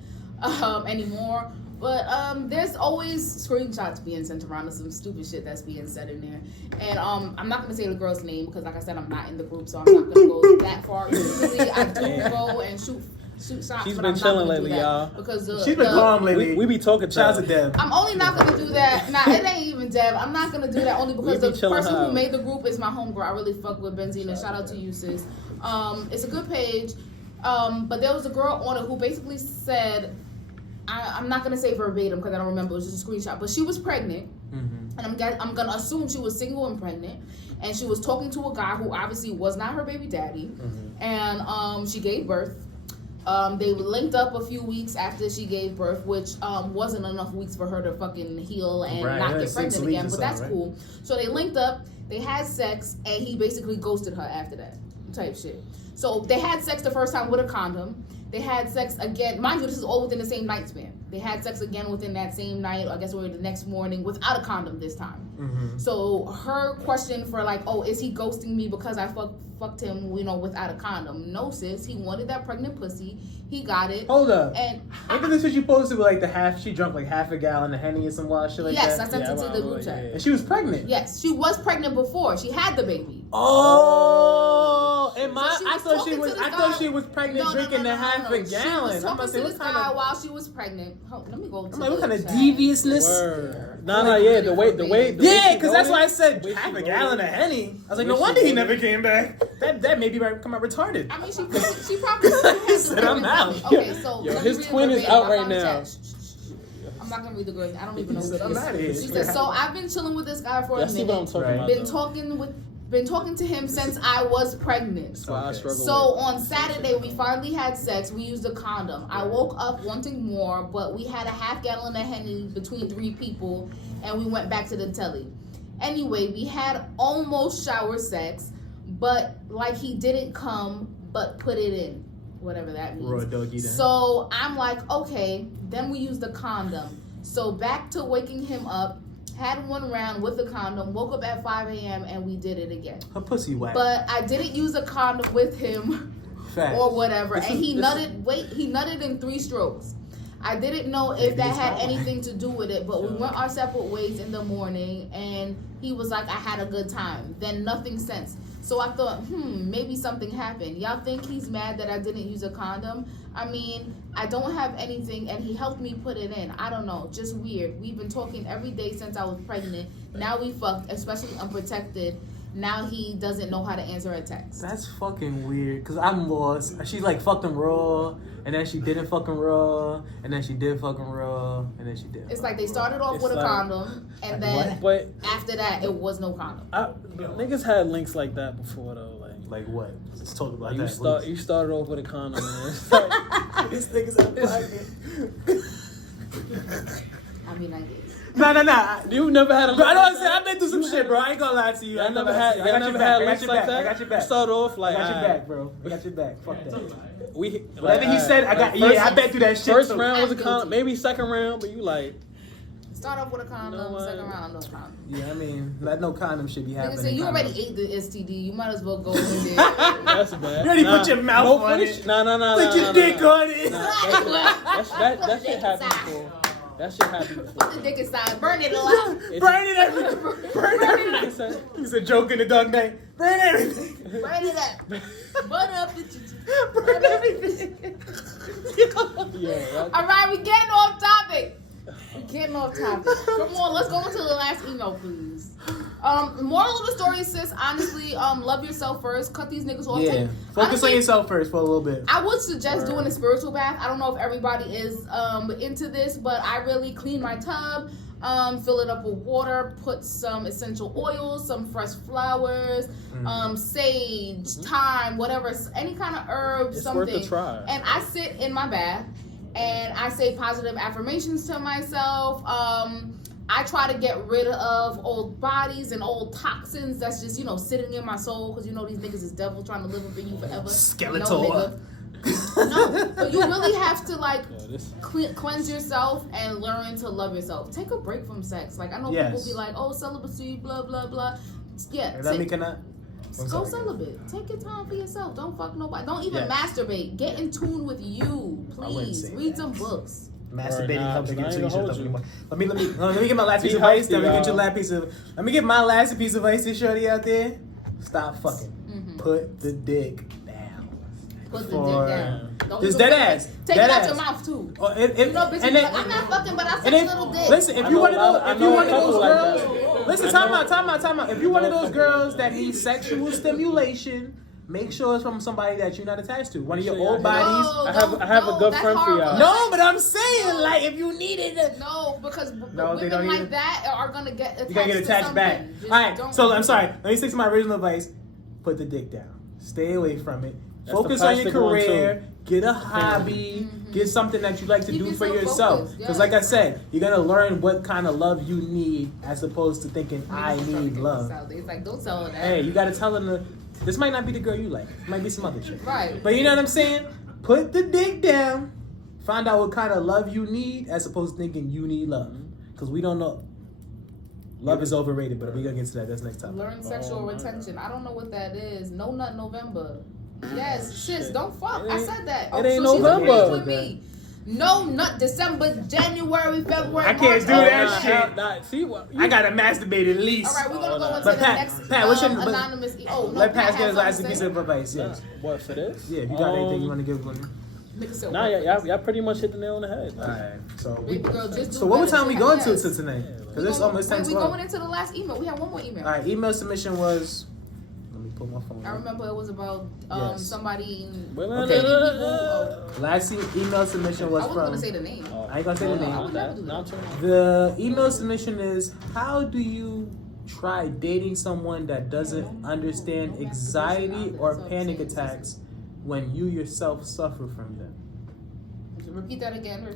anymore. But there's always screenshots being sent around of some stupid shit that's being said in there. And I'm not gonna say the girl's name because like I said, I'm not in the group, so I'm not gonna go that far. Usually I do go and shoot shots. She's but been I'm chilling not gonna do lately, that y'all. Because She's been calm lately. We be talking to Shout out her. to Deb. I'm only not gonna do that. Nah, it ain't even Deb. I'm not gonna do that only because We the be chilling person out. who made the group is my homegirl. I really fuck with Benzina. Shout out to you, sis. It's a good page. But there was a girl on it who basically said, I'm not gonna say verbatim because I don't remember. It was just a screenshot. But she was pregnant, and I'm gonna assume she was single and pregnant, and she was talking to a guy who obviously was not her baby daddy, and she gave birth. They linked up a few weeks after she gave birth, which wasn't enough weeks for her to fucking heal and Right, not yeah, get 6 pregnant weeks again. or But that's something, cool. So they linked up, they had sex, and he basically ghosted her after that type shit. So they had sex the first time with a condom. They had sex again. Mind you, this is all within the same night span. They had sex again within that same night, or I guess the next morning, without a condom this time. So her question for like, oh, is he ghosting me because I fucked him, without a condom? No, sis. He wanted that pregnant pussy. He got it. Hold up. And Ain't this what you posted with like she drunk like half a gallon of Henny or some wild shit like yes, that? I sent it to the group chat. And she was pregnant. Yes, she was pregnant before. She had the baby. Oh, and So she was talking to this guy. she was pregnant No, drinking the half a She gallon. was I'm about talking to say to what this kind guy of while she was pregnant. Let me go. I'm like, what kind of deviousness? Word. No, yeah, the way. Yeah, because that's why I said the way she half a wrote gallon it. of Henny. I was like, The no way she wonder he wrote never it. came back. That made me come out retarded. I mean, she probably had Said I'm out. Okay, so Yo, let me his read twin is verbatim. out I right found the now. text. I'm not gonna read the girl. I don't even know who said, she I'm is. outta here. She said, so I've been chilling with this guy for Y'all a see what I'm minute. talking Right. about? Been talking to him since I was pregnant. That's why I struggle So with. on Saturday, we finally had sex. We used a condom. I woke up wanting more, but we had a half gallon of Henny between 3 people, and we went back to the telly. Anyway, we had almost shower sex, but like he didn't come, but put it in, whatever that means. Raw doggy then. So I'm like, okay, then we used the condom. So back to waking him up, had one round with the condom, woke up at 5 a.m. and we did it again. Her pussy whack. But I didn't use a condom with him Facts. or whatever. And he nutted in 3 strokes. I didn't know if that had anything to do with it, but we went our separate ways in the morning and he was like, I had a good time. Then nothing since. So I thought, maybe something happened. Y'all think he's mad that I didn't use a condom? I mean, I don't have anything and he helped me put it in. I don't know, just weird. We've been talking every day since I was pregnant. Now we fucked, especially unprotected. Now he doesn't know how to answer a text. That's fucking weird, cause I'm lost. She's like fucking raw, and then she didn't fucking raw, and then she did fucking raw, and then she did. It's like they started off with a condom, and then after that it was no condom. Niggas had links like that before though. Like what? Let's talk about you that. You started off with a condom, man. This nigga's out pocket. I mean, I did. Nah. You never had a. Bro, I know what I'm saying. I've been through some shit, bro. I ain't gonna lie to you. I never had links like that. I got your back. You started off like. I got your back, bro. I got your back. Fuck that. Whatever he said, I got. Yeah, I bet through that shit. First round was a condom, maybe second round, but you like. Start off with a condom, second round, no condom. Yeah, I mean, no condom should be happening. Nigga say you already ate the STD. You might as well go in there. That's bad. You already put your mouth on it. No. Put your dick on it. That shit happened before. That shit happened before. Put the dick aside. Burn it alive. Burn it everything. Burn everything. He's a joke in the dog night. Burn everything. Burn it up. Burn up the Burn everything. Yeah. All right, we getting off topic. Come on, let's go into the last email, please. Moral of the story, sis, honestly, love yourself first. Cut these niggas off. Yeah. Focus on yourself first for a little bit. I would suggest doing a spiritual bath. I don't know if everybody is into this, but I really clean my tub, fill it up with water, put some essential oils, some fresh flowers, sage, thyme, whatever, any kind of herb, it's something. Worth a try. And I sit in my bath and I say positive affirmations to myself. I try to get rid of old bodies and old toxins that's just, sitting in my soul, because these niggas is devil trying to live up in you forever. Skeletor. No, but you really have to cleanse yourself and learn to love yourself. Take a break from sex. Like, I know people be like, oh, celibacy, blah blah blah. Yeah, go celibate. Take your time for yourself. Don't fuck nobody. Don't even masturbate. Get in tune with you, please. Read some books. Masturbating helps you get to yourself. Let me get my last piece of advice. Let me get my last piece of advice to shorty out there. Stop fucking. Put the dick down. Put the dick down. Just dead ass. Take it out your mouth too. Bitches be like, I'm not fucking, but I suck a little dick. Listen, if you one of those girls, listen, time out. If you one of those girls that need sexual stimulation, make sure it's from somebody that you're not attached to. One of your old bodies. I have a good friend for y'all. No, but I'm saying, like, if you needed it. No, because women like that are gonna get attached. You're gonna get attached back. All right. So I'm sorry. Let me stick to my original advice. Put the dick down. Stay away from it. Focus on your career. Get a hobby. Get something that you like to do for yourself. Because like I said, you're going to learn what kind of love you need as opposed to thinking, I need love. It's like, don't tell her that. Hey, you got to tell them this might not be the girl you like. It might be some other shit. Right. But you know what I'm saying? Put the dick down. Find out what kind of love you need as opposed to thinking you need love. Because we don't know. Love is overrated, but we're going to get to that. That's next time. Learn sexual retention. I don't know what that is. No Nut November. Yes, shit, don't fuck. I said that. It ain't November. With me. No Nut December, January, February. I can't do that shit. I gotta masturbate at least. All right, we're gonna go into the next what's your anonymous. Let Pat get his last piece of advice. Yes. What for this? Yeah, if you got anything you want to give one. Nah, y'all pretty much hit the nail on the head. All right, so what time we going to tonight? Because it's almost 10:12. We're going into the last email. We have one more email. All right, email submission was. My phone. I remember it was about somebody. Okay. Last email submission was from. I wasn't gonna say the name. I ain't gonna say the name. I would never do that. The email submission is: how do you try dating someone that doesn't understand anxiety or panic attacks when you yourself suffer from them? Repeat that again.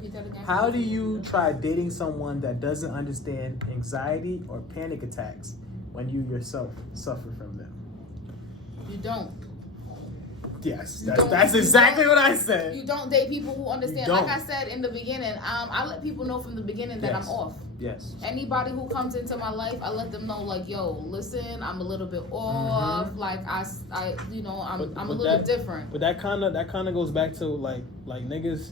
How do you try dating someone that doesn't understand anxiety or panic attacks when you yourself suffer from them? You don't. Yes, You don't- that's you exactly don't- what I said. You don't date people who understand. You Like don't. I said in the beginning, I let people know from the beginning that Yes. I'm off. Yes. Anybody who comes into my life, I let them know, like, yo, listen, I'm a little bit off. Like I you know, I'm a little different. But that kind of goes back to like niggas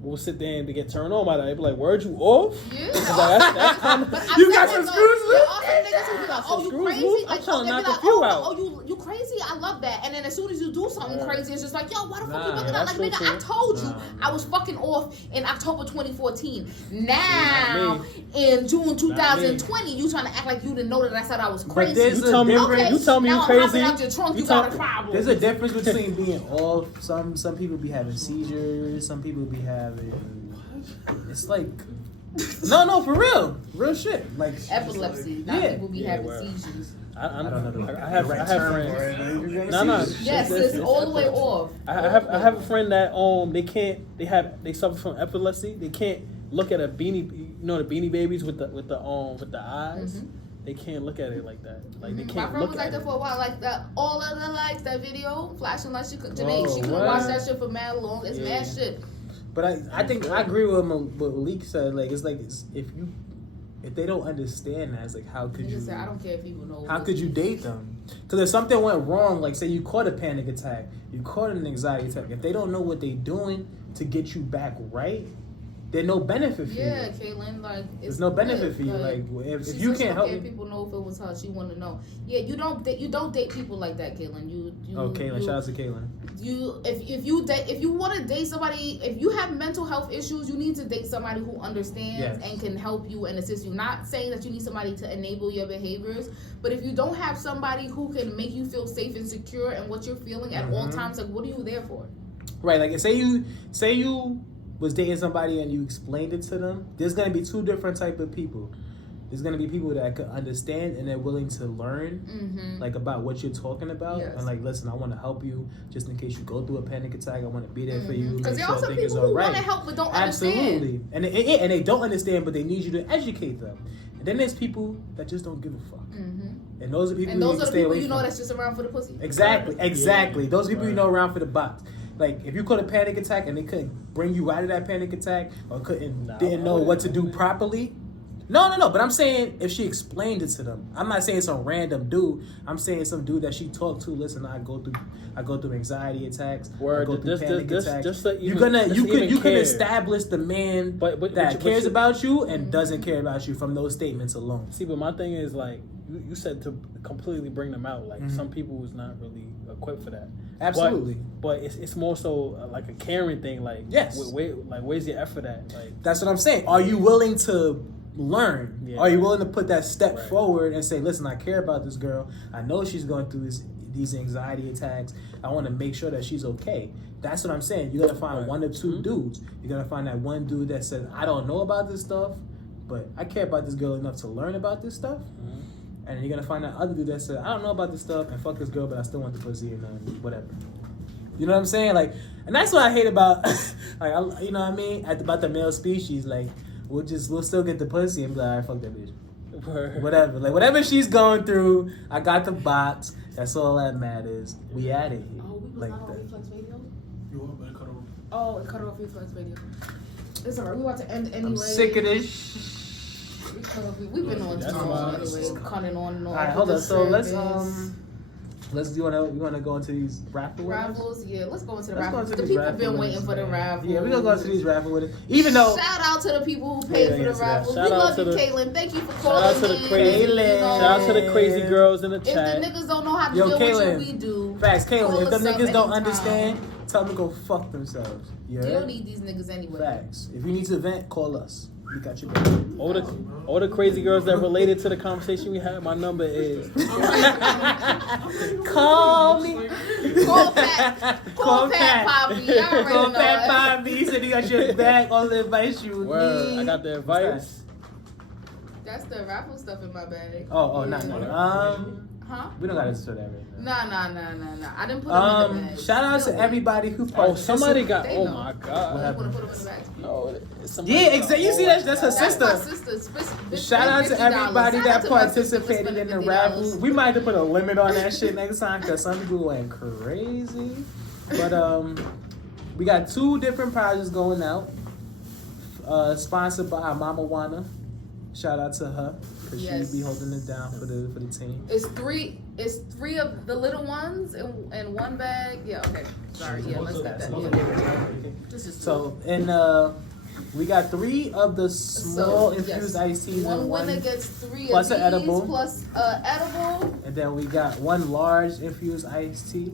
will sit there and they get turned on by that. They be like, "Word, you off?" Yeah. That's kind of. But I You said got that, some no, screws there loose? are some niggas who be like, "Oh, you Screws crazy?" loose? I'm Like, trying to they be knock like, a few "Oh, out." oh, you crazy? I love that." And then as soon as you do something crazy, it's just like, "Yo, why the fuck you Nah, looking at?" that's Like, so nigga, I true. told you Nah. I was fucking off in October 2014. Now Not in June 2020, you trying to act like you didn't know that I said I was crazy. there's You tell me, Okay, you tell me now you I'm crazy. hopping out your trunk. You got a problem. There's a difference between being off. Some people be having seizures. Some people be having. It's like, no, for real shit. Like Epilepsy. Not Yeah. people be Yeah, having well. seizures. I I don't know. I have friends. No. Yes, it's all the way off. I have a friend that they suffer from epilepsy. They can't look at a beanie. You know the Beanie Babies with the eyes. Mhm. They can't look at it like that. Like they My can't friend look was like at that it. for a while, like that. All of the lights, that video, flashing like she could. Janae, Whoa, she couldn't what? watch that shit for mad long. It's Yeah. mad shit. But I think I agree with what Malik said. Like it's if they don't understand that, it's like how could you? Nigga said, I don't care if people know. How could you date them? Because if something went wrong, like say you caught a panic attack, you caught an anxiety attack, if they don't know what they're doing to get you back right, there's no benefit for Yeah, you. Caitlin, like it's There's no benefit good, for you. Like she if you said she can't help don't care me. if people know if it was her. She want to know. Yeah, you don't date people like that, Caitlin. You Oh, Caitlin, you, shout out to Caitlin. If you want to date somebody, if you have mental health issues, you need to date somebody who understands Yes. and can help you and assist you. Not saying that you need somebody to enable your behaviors, but if you don't have somebody who can make you feel safe and secure and what you're feeling at all times, like what are you there for? Right, like say you was dating somebody and you explained it to them, there's gonna be two different type of people. There's gonna be people that could understand and they're willing to learn, like about what you're talking about, Yes. and like, listen, I want to help you just in case you go through a panic attack. I want to be there for you. Because Make there are sure some things people are who want right. to help but don't Absolutely, understand. and they don't understand, but they need you to educate them. And then there's people that just don't give a fuck, and those are people And you those need are to the stay people away you know from. that's just around for the pussy. Exactly. Those people you Right. know around for the box. Like if you caught a panic attack and they couldn't bring you out of that panic attack or didn't know what to do properly. No. But I'm saying if she explained it to them, I'm not saying some random dude. I'm saying some dude that she talked to. Listen, I go through anxiety attacks. Word, I go through panic attacks. just to you even- can just to even care. establish the man But that cares you- about you and doesn't care about you from those statements alone. See, but my thing is like you said to completely bring them out. Like some people is not really equipped for that. Absolutely. But it's more so like a caring thing. Like Yes. Where's your effort at? Like That's what I'm saying. Are you willing to learn? Yeah. Are you willing to put that step Right. forward and say, listen, I care about this girl. I know she's going through these anxiety attacks. I want to make sure that she's okay. That's what I'm saying. You're going to find Right. one or two dudes. You're going to find that one dude that says, I don't know about this stuff, but I care about this girl enough to learn about this stuff. And you're going to find that other dude that says, I don't know about this stuff and fuck this girl, but I still want the pussy and whatever. You know what I'm saying? Like, and that's what I hate about, like, you know what I mean? About the male species. Like, we'll still get the pussy and be like, all right, fuck that bitch. Word. Whatever. Like, whatever she's going through, I got the box. That's all that matters. We out of here. Oh, we was Like not on that. Reflex Radio? You want me to cut off? Oh, it cut off Reflex Radio. It's alright, we about to end anyway. I'm sick of this. We cut off, we've been on That's too long fine. anyway, cutting on and on. All right, hold on. So let's you wanna go into these raffle winners? Raffles, yeah, let's go into the Let's go raffles. into The these people raffle been winners, waiting for the man. raffles. Yeah, we're gonna go into these raffle winners. Even though Shout out to the people who paid Yeah, for yeah, the raffles. shout We out love to you, the- Caitlin. Thank you for Shout calling out to the in. crazy, You know, shout out to the crazy girls in the if the chat. niggas don't know how to Yo, deal Caitlin. with you, we do. facts, Caitlin, Call if the us up niggas don't anytime. understand, tell them to go fuck themselves. You They heard? don't need these niggas anyway. Facts. If you need to vent, call us. We got your back. All the crazy girls that related to the conversation we had, my number is Call me. Call Pat. Call Pat Poppy. Y'all already Call know Pat it. Poppy. He said he got your back. All the advice you word. need. I got the advice. That's the raffle stuff in my bag. Oh, Yeah. not. Huh? We don't gotta show that right now. No. I didn't put them in the bag. Shout out to everybody who Oh, participated. somebody got. They Oh know. my I god. didn't put them in the bag. No, somebody Yeah, got- exactly. You see that? That's her That's sister. my sister. Shout out to $50. everybody Shout that out to my sister for participated spending in the $50. raffle. We might have to put a limit on that shit next time because some people went crazy. But we got 2 different prizes going out. Sponsored by Mama Wana. Shout out to her because Yes. she be holding it down for the team. It's three of the little ones in one bag. Yeah, okay. Sorry, yeah, let's get that. Yeah. This is So and we got 3 of the small infused iced teas One and winner gets 3 plus of an these edible. plus edible and then we got 1 large infused iced tea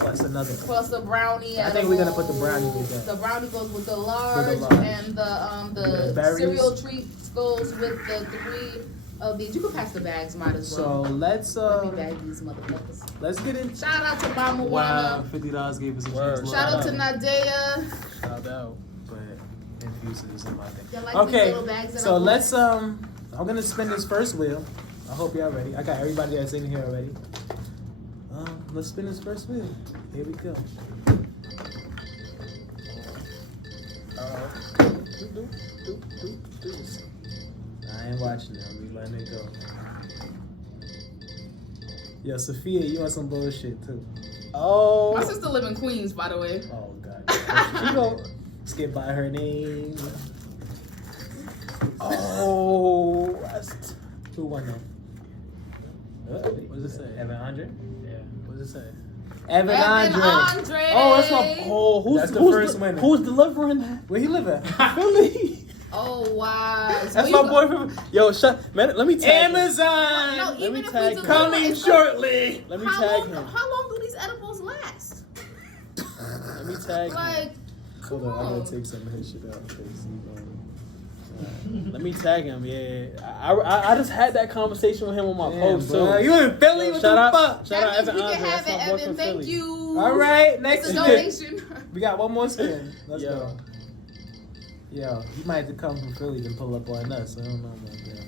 plus another. plus a brownie. I think we're gonna put the brownie with that. The brownie goes with the large, large. and the berries. cereal treats goes with the 3 of these. You can pass the bags, might as So well. let's Let me bag these motherfuckers. let's get in. Shout out to Mama Wow, Wana. $50 gave us a Word. chance. Shout out to Nadea. Shout out. But infuses in my thing. Y'all like Okay, these little bags that so I bought? let's I'm gonna spin this first wheel. I hope y'all ready. I got everybody that's in here already. Let's spin this first wheel. Here we go. I ain't watching it. I'm letting it go. Yo, Sophia, you on some bullshit too. Oh. My sister live in Queens, by the way. Oh god. She gon' skip by her name. Oh. Who won that? What does it say? Evan Andre? Yeah. What does it say? Evan Evan Andre. Andre. Oh, that's my. Oh, who's That's the who's first winner. Who's delivering that? Where he live at? Philly. Oh wow. So That's you my go- boy from. Yo, man, let me tag him. Amazon! No, Let even me if tag we him. deliver, Coming it's shortly! Let me how tag long, him. How long do these edibles last? Let me tag him. Like, Hold come on, I'm on. gonna take some of his shit out. Let me tag him. Yeah, I just had that conversation with him on my post too. You in Philly? Yo, What shout the out, fuck? shout out That Evan means we Andre. can have That's my it, boy Evan. from Thank Philly. you. All right, next It's a donation. We got one more spin. Let's Yo. go. Yo, you might have to come from Philly and pull up on us. I don't know about that.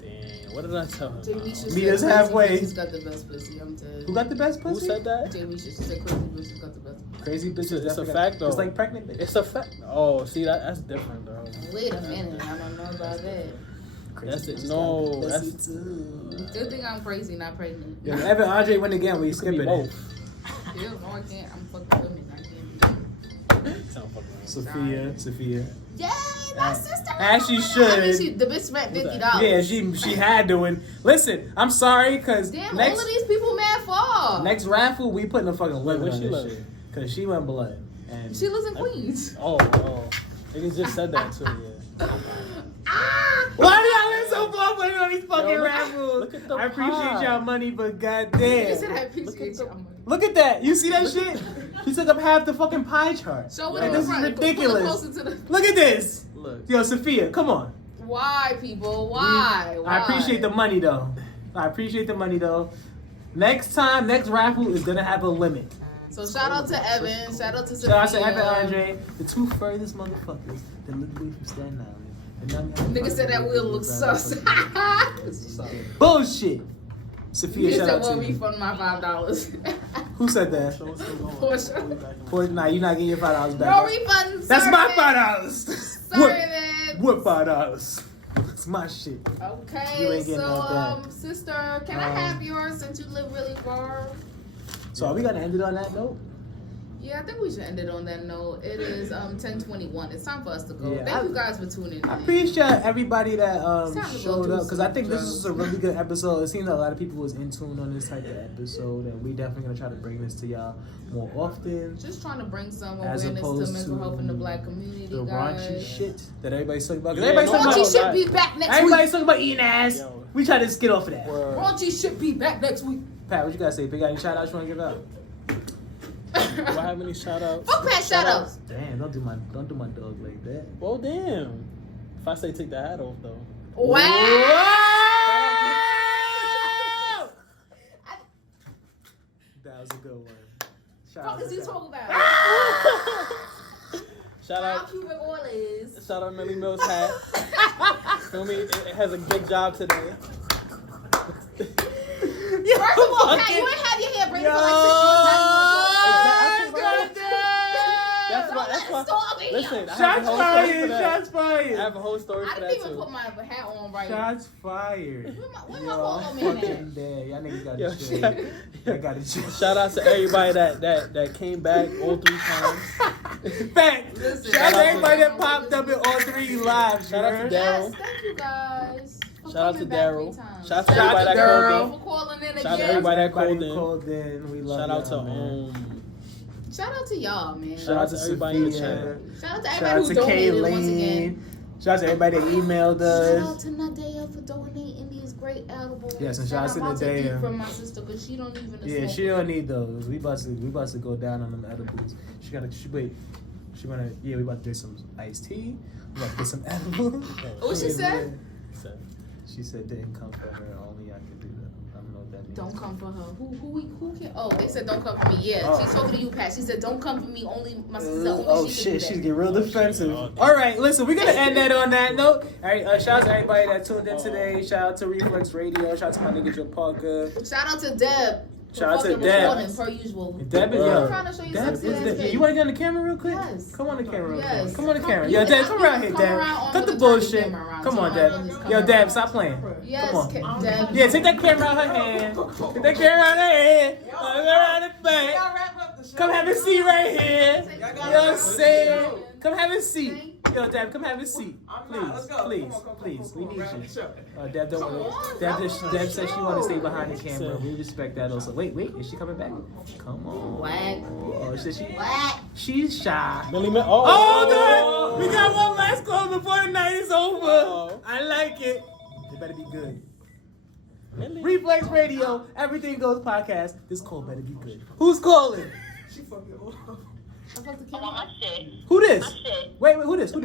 Damn, what did I tell him? Jamisha Meet us said halfway. Crazy Bitches got the best pussy. I'm dead. Who got the best Who pussy? said that? Jamisha, she said crazy bitches got the best pussy. Crazy bitches. It's a definitely fact, though. It's like pregnant bitches. It's a fact. Oh, see that's different though. Wait a minute, I don't know about that. That's it. bitches No, got the that's- pussy too. Good thing I'm crazy, not pregnant. Yo, Evan Andre win again. We Could be skipping both. it. Yeah, no, I can't. I'm fucking women. I can't be. Sound fucking Sophia. Yay, my sister. As she I should. mean, the bitch spent $50. Yeah, she had to win. Listen, I'm sorry, cause Damn, next all of these people mad for. next raffle we putting a fucking limit where on she this live? shit. Cause she went blood. And She lives in Queens. Oh. Niggas just said that too. Yeah. Ah! why do y'all live so far putting on these fucking Yo, raffles? look at the I appreciate pie. y'all money, but You goddamn. said I appreciate y'all money. Look at that. You see that shit? He took up half the fucking pie chart. Show it Like, in this is front. ridiculous. Pull it closer to the. Look at this. Look. Yo, Sophia, come on. Why, people? Why? I appreciate the money though. Next time, next raffle is gonna have a limit. So shout out to Evan. Shout out to Sophia. Shout out to Evan Andre, the 2 furthest motherfuckers that live away from Staten Island. Nigga said that wheel looks sus. Bullshit. Sophia, He shout said, out "Well, to you. refund my $5." Who said that? Portia. Nah, you're not getting your $5 back. No refunds. That's sorry, my man. $5. Sorry, man. What $5? It's my shit. You Okay, ain't getting that back. sister, can I have yours since you live really far? So are we gonna end it on that note? Yeah, I think we should end it on that note. It is 10:21. It's time for us to go. Yeah, Thank you guys for tuning in. I appreciate everybody that It's time to go showed do up because I some think this drugs. is a really good episode. It seems that a lot of people was in tune on this type of episode, and we definitely gonna try to bring this to y'all more often. Just trying to bring some As awareness to opposed mental to health in the black community, The guys. raunchy shit that everybody's talking about. 'Cause Yeah, everybody's talking Raunchy about. should be back next week. Everybody's talking about eating ass. Yo. We try to skid off of that. Word. Raunchy should be back next week. Pat, what you gotta say? Big got any shout outs you wanna give out? Do I have any shout outs? Fuck Pat shout outs. Damn, don't do my dog like that. Well, damn. If I say take the hat off though. Wow. That was a good one. Shout What out is to you Pat. talking about? Shout out. Cuban oils. Shout out Millie Mills hat. Feel me? It has a big job today. First of all, Pat, you ain't have your hair braided for like 6 months. That's why. Listen, I have a Shots whole story for fired. that. Shots I fired. have a whole story I for that didn't even too. put my hat on right. Shots fired. Where my Yo, polo I'm man fucking at? dead. Y'all niggas got Yo, to chill. Y'all got to chill. Shout out to everybody that came back all 3 times. Fact. Listen, Shout out to everybody that popped up in all 3 lives. Shout out to Yes, Daryl. thank you guys. for Shout out to coming back Daryl. 3 times. Shout out to Shout out everybody to that Daryl. called Thank in. you for calling in Shout out to again. everybody that Everybody called in. in. We love Shout out y'all, to man. Shout out to y'all, man. Shout out to everybody in the chat. Shout out to Shout everybody out who to donated once again. Kayleen. Shout out to everybody that emailed Shout out us. to Nadea for donating these great edibles. Yes, and shout out to I'm about to Nadea. eat from my sister because she don't even Yeah, smoke. she don't need those. We about to go down on them edibles. We about to drink some iced tea. We about to get some edibles. What she said? She said didn't come for her. Only I could do that. I don't know what that means. Don't come for her. Who can? Oh, they said don't come for me. Yeah, Oh. she's talking to you, Pat. She said don't come for me. Only my sister. Only Oh she shit, can do she's that. getting real defensive. shit. All right, listen, we're gonna end that on that note. All right, shout out to everybody that tuned in today. Shout out to Reflex Radio. Shout out to my nigga Joe Parker. Shout out to Deb. for Shout out to fucking Deb. recording, per usual. Deb is I'm yo. trying to show you Deb sexy is ass the. face. You want to get on the camera real quick? Yes. Come on the camera real Yes. quick. Come on the camera. You Yo, can- Deb, come you around can here, come Deb. around on Cut the the bullshit. camera around. Come on, Come Deb. on, just come Yo, around. Deb, stop playing. Yes, Come on. Deb. Yeah, take that camera out her hand. Take that camera out her hand. Put her around the back. Come have a seat right here. You know what I'm saying? Come have a seat. Yo, Deb, come have a seat. Please, please. We need you. Deb, don't worry. Deb said she want to stay behind the camera. We respect that also. Wait, is she coming back? Come on. Whack. Oh, she? Whack. She's shy. Millie Ma- Oh, God. We got one last call before the night is over. Uh-oh. I like it. It better be good. Millie. Reflex Radio, Everything Goes podcast. This call better be good. Who's calling? I fucked the I want camera. my shit. Who this? My shit. Wait, who this? Tell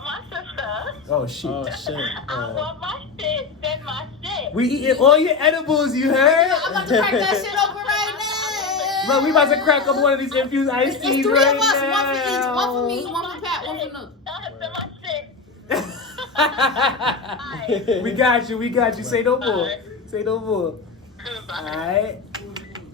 my sister. Oh, shit. Oh shit. I want my shit. Send my shit. We eating all your edibles, you heard? I'm about to crack that shit open right now. Bro, we about to crack up one of these infused iced It's teas 3 right of us. now. One for each. One for me. One for Pat. One for Nook. Send my shit. We got you. Say no more. Alright.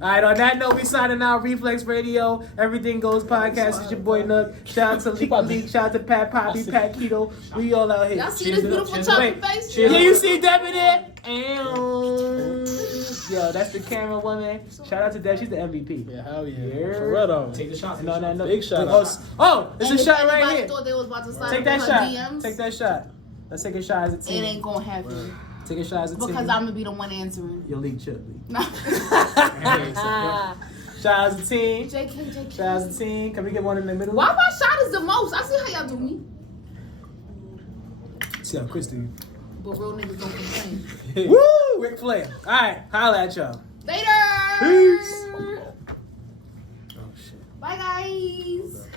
Alright, on that note, we signing out. Reflex Radio, Everything Goes podcast. It's your boy Nook. Shout out to Leak. Shout out to Pat Poppy, Pat Keto. We all out here. Y'all see this beautiful chocolate face? Yeah, you see Deb in there? Yo, that's the camera woman. Shout out to Deb. She's the MVP. Yeah, hell yeah. Yeah. For real though. Take the shots. And on that note, Big shout out. Oh, it's a And if shot right anybody here. thought they was about to slide Take up that in her shot. DMs, Take that shot. Let's take a shot as a it team. ain't gonna happen. Take a shot as a team. Because I'm gonna be the one answering. Your league chip. Nah. Shout out to the team. JK. Shout out to the team. Can we get one in the middle? Why my shot is the most? I see how y'all do me. See how Chris do you. But real niggas don't complain. Woo! Ric Flair. All right. Holla at y'all. Later. Peace. Oh, shit. Bye, guys.